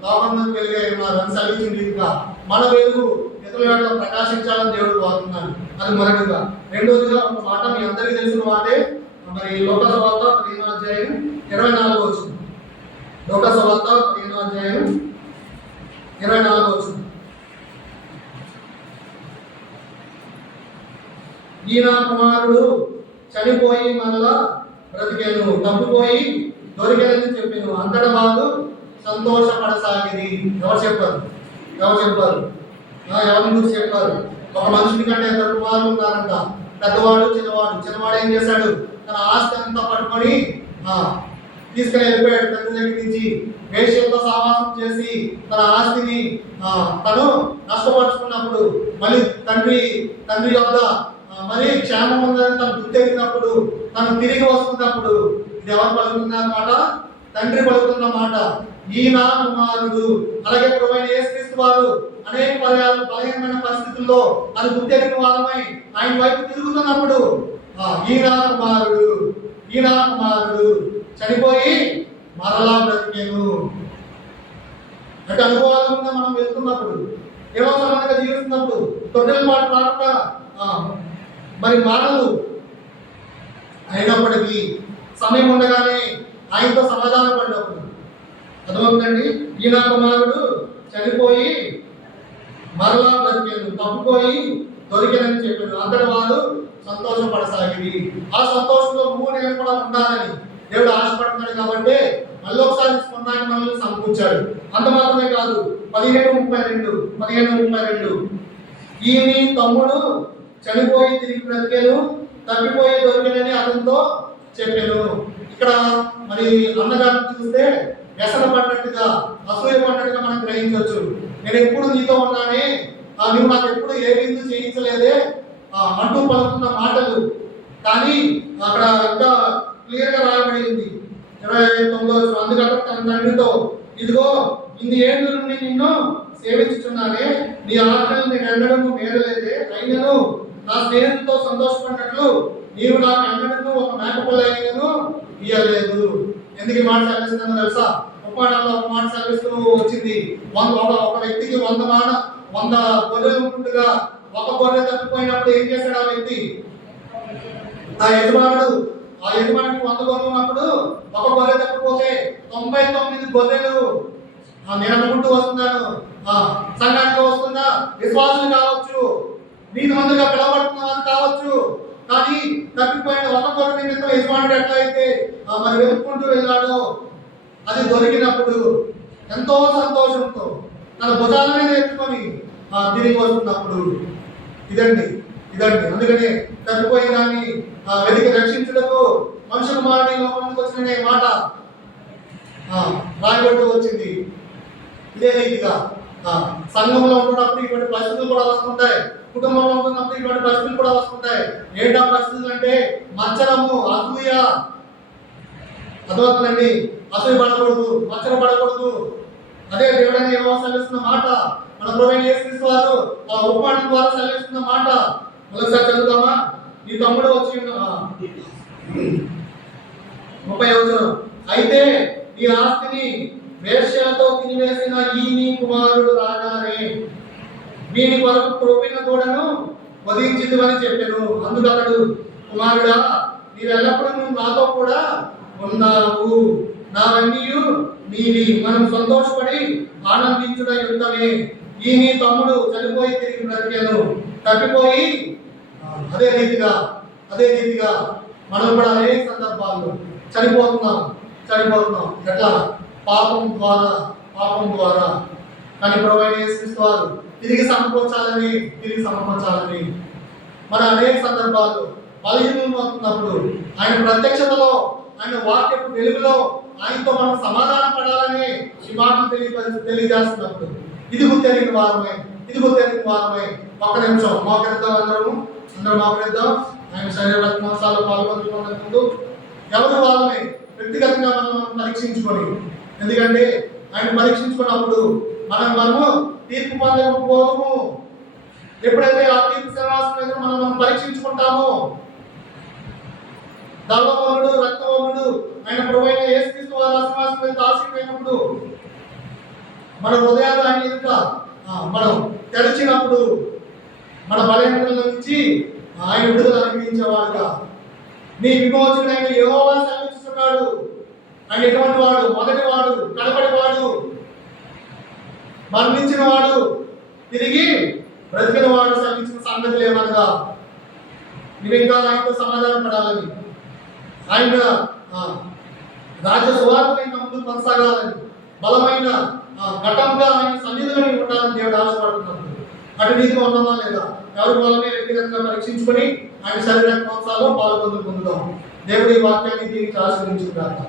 లోకంలోకి వెలుగై ఉన్నారు అని సెలవించిన రీతిగా మన వెలుగు ఇతరుల యొక్క ప్రకాశించాలని దేవుడు కోరుతున్నాడు. అది మొదటిగా. రెండోదిగా ఒక మాట మీ అందరికీ తెలిసిన మాటే, మరి లోకాసు వార్త 15వ అధ్యాయం 24వ వచనం. లోకాసు వార్త 15వ అధ్యాయం 24వ వచనం. ఈయన కుమారుడు చనిపోయి మరలా బ్రతికెను, తప్పిపోయి దొరికెనని చెప్పాను. అంతట వాళ్ళు సంతోషపడసాగిరి. ఎవరు చెప్పారు? ఎవరిని చూసి చెప్పారు? ఒక మనుషుని కంటే ఇద్దరు కుమారులు ఉన్నారంట, పెద్దవాడు చిన్నవాడు. చిన్నవాడు ఏం చేశాడు? తన ఆస్తి అంతా పట్టుకొని తీసుకుని వెళ్ళిపోయాడు తండ్రి దగ్గర నుంచి. వేశ్యలతో సావాసం చేసి తన ఆస్తిని తను నష్టపరుచుకున్నప్పుడు మళ్ళీ తండ్రి యొక్క మరి క్షేమం ఉందని తను గుర్తెరిగినప్పుడు, తను తిరిగి వస్తున్నప్పుడు ఇది ఎవరు పలుకుతున్న మాట? తండ్రి పలుకుతున్న మాట. ఈయన కుమారుడు. అలాగే ప్రభువైన యేసుక్రీస్తు వారు అనేక పర్యాలు బలహీనమైన పరిస్థితుల్లో అది గుర్తెరిగిన వాళ్ళమై ఆయన వైపు తిరుగుతున్నప్పుడు ఈయన కుమారుడు చనిపోయి మరలా బ్రతికేను అంటే అనుభవాలుగా మనం వెళ్తున్నప్పుడు, ఏమో సమానంగా జీవిస్తున్నప్పుడు తొట్టెల మాట రాకుండా మరి మానలు అయినప్పటికీ సమయం ఉండగానే ఆయనతో సమాధానం పడినప్పుడు అర్థమవుతుందండి. ఈయన కుమారుడు చనిపోయి మరలా బ్రతికేను, తప్పిపోయి దొరికానని చెప్పాడు. అంతటి వారు సంతోషపడసాగింది. ఆ సంతోషంలో నేను కూడా ఉండాలని దేవుడు ఆశపడుతున్నాడు కాబట్టి మళ్ళీ ఒకసారి స్మరణాన్ని మనల్ని సమకూర్చాడు. అంత మాత్రమే కాదు, 15:32 ఈయన తమ్ముడు చనిపోయి తిరిగి బ్రతికేను, తప్పిపోయి దొరికేనని అతనితో చెప్పాను. ఇక్కడ మరి అన్నగారిని చూస్తే వ్యసన పడినట్టుగా, అసూయ పడినట్టుగా మనం గ్రహించవచ్చు. నేను ఎప్పుడు నీతో ఉన్నానే, నువ్వు నాకు ఎప్పుడు ఏ విధంగా చేయించలేదే అంటూ పలుకుతున్న మాటలు. కానీ అక్కడ ఇంకా క్లియర్ గా రాయబడింది 29వ. అందుకంటే తన తండ్రితో, ఇదిగో ఇన్ని ఏళ్ళ నుండి నిన్ను సేవించుచున్నానే, నీ ఆజ్ఞలు నేను ఎన్నడూ మేరలేదే, అయినను నా స్నేహితులతో సంతోషపడినట్లు నీవు నాకు ఎన్నడూ ఒక మేకపోలైనను ఇయ్యలేదు. ఎందుకు ఈ మాట సెలవిస్తున్నానో తెలుసా? ఉపమానంలో ఒక మాట సెలవిస్తూ వచ్చింది. ఒక వ్యక్తికి 100 గొర్రెలు ఉంటుండగా ఒక గొర్రె తప్పిపోయినప్పుడు ఏం చేశాడు ఆ వ్యక్తి? ఆ యజమానుడికి 100 గొర్రెలు ఉన్నప్పుడు ఒక గొర్రె తప్పిపోతే 99 గొర్రెలు నేను అనుకుంటూ వస్తున్నాను, సంఘానికి వస్తున్నా విశ్వాసులు కావచ్చు, నీతి మందిగా పిలవబడుతున్న వారు కావచ్చు, కానీ తప్పిపోయిన ఒక గొర్రె నిమిత్తం యజమానుడు ఎట్లయితే మరి వెతుక్కుంటూ వెళ్ళాడో అది దొరికినప్పుడు ఎంతో సంతోషంతో తన భుజాల మీద ఎత్తుకొని తిరిగి వస్తున్నప్పుడు ఇదండి. అందుకనే తప్పిపోయిన దాన్ని వెతికి రక్షించుటకు మనుషుల మాటని లోపలికి వచ్చిన మాట రాయబడుతూ వచ్చింది. ఇదే రీతిగా సంఘంలో ఉంటున్నప్పుడు ఇటువంటి పరిస్థితులు కూడా వస్తుంటాయి, కుటుంబంలో ఉంటున్నప్పుడు ఇటువంటి పరిస్థితులు కూడా వస్తుంటాయి. ఏంటా పరిస్థితులు అంటే మచ్చరము, అసూయ. అదవుతుందండి, అసూయ పడకూడదు, మచ్చర పడకూడదు. అదే దేవుడైన యెహోవా సెలవిస్తున్న మాట, మన ప్రభువైన యేసుక్రీస్తు వారు ఆ ఉపమానం ద్వారా సెలవిస్తున్న మాట. ఒకసారి చదువుతామా? నీ తమ్ముడు వచ్చి 30వ వచనం. అయితే నీ ఆస్తిని వేశ్యలతో తినివేసిన ఈ నీ కుమారుడు రాగానే వీని కొరకు క్రొవ్విన దూడను వధించిందని చెప్పాను. అందుకు అతడు, కుమారుడా, నీవెల్లప్పుడూ నువ్వు నాతో కూడా ఉన్నావు, నావన్నీ నీవి, మనం సంతోషపడి ఆనందించుట యుద్ధమే. ఈ నీ తమ్ముడు చనిపోయి తిరిగి బ్రతికాను, తప్పిపోయి. అదే రీతిగా మనం కూడా అనేక సందర్భాల్లో చనిపోతున్నాం. ఎట్లా? పాపం ద్వారా. కానీ ప్రభువైన యేసుక్రీస్తు వారు తిరిగి సమకూర్చాలని మన అనేక సందర్భాల్లో బలహీనం అవుతున్నప్పుడు ఆయన ప్రత్యక్షతలో, ఆయన వాక్యపు వెలుగులో ఆయనతో మనం సమాధాన పడాలని ఈ మాటలు తెలియజేస్తున్నప్పుడు ఇది గుర్తెరిగిన వారమే. ఒక్క నిమిషం మోకరిద్దాం, అందరం మోకరిద్దాం. ఆయన శరీర రత్నోత్సవాల్లో పాల్గొనడానికి ముందు ఎవరు వాళ్ళని వ్యక్తిగతంగా మనం పరీక్షించుకొని, ఎందుకంటే ఆయన పరీక్షించుకున్నప్పుడు మనము తీర్పు పొందకపోవము. ఎప్పుడైతే ఆ తీర్పు సింహాసనం మీద మనం పరీక్షించుకుంటామో దళవరుడు రక్తవరుడు ఆయన ప్రభువైన యేసుక్రీస్తు వారి సింహాసనం మీద ఆసీనుడైనప్పుడు మన హృదయాలు ఆయన ఎదుట మనం తెరిచినప్పుడు మన బలహీనతల నుంచి ఆయన విడుదల అనుభవించేవాడుగా నీ విమోచకుడైన యెహోవా సెలవిస్తున్నాడు. ఆయన ఎటువంటి వాడు? మొదటి వాడు, కడపడి వాడు, మరణించిన వాడు, తిరిగి బ్రతికిన వాడు సెలవించిన సంగతులు ఏమనగా మీరు ఇంకా ఆయనతో సమాధానం పడాలని, ఆయన రాజ్య సువార్తని ముందు కొనసాగాలని, బలమైన ఘటంగా ఆయన సన్నిధిలో ఉండాలని దేవుడు ఆశపడుతున్నాడు. అటు నీతిగా ఉన్నామా లేదా? ఎవరి వాళ్ళని వ్యక్తిగతంగా పరీక్షించుకొని ఆయన శరీర మోసాల్లో పాల్గొందులు పొందుదాం. దేవుడి వాక్యాన్ని దీనికి ఆశ్రయించుకుంటారు.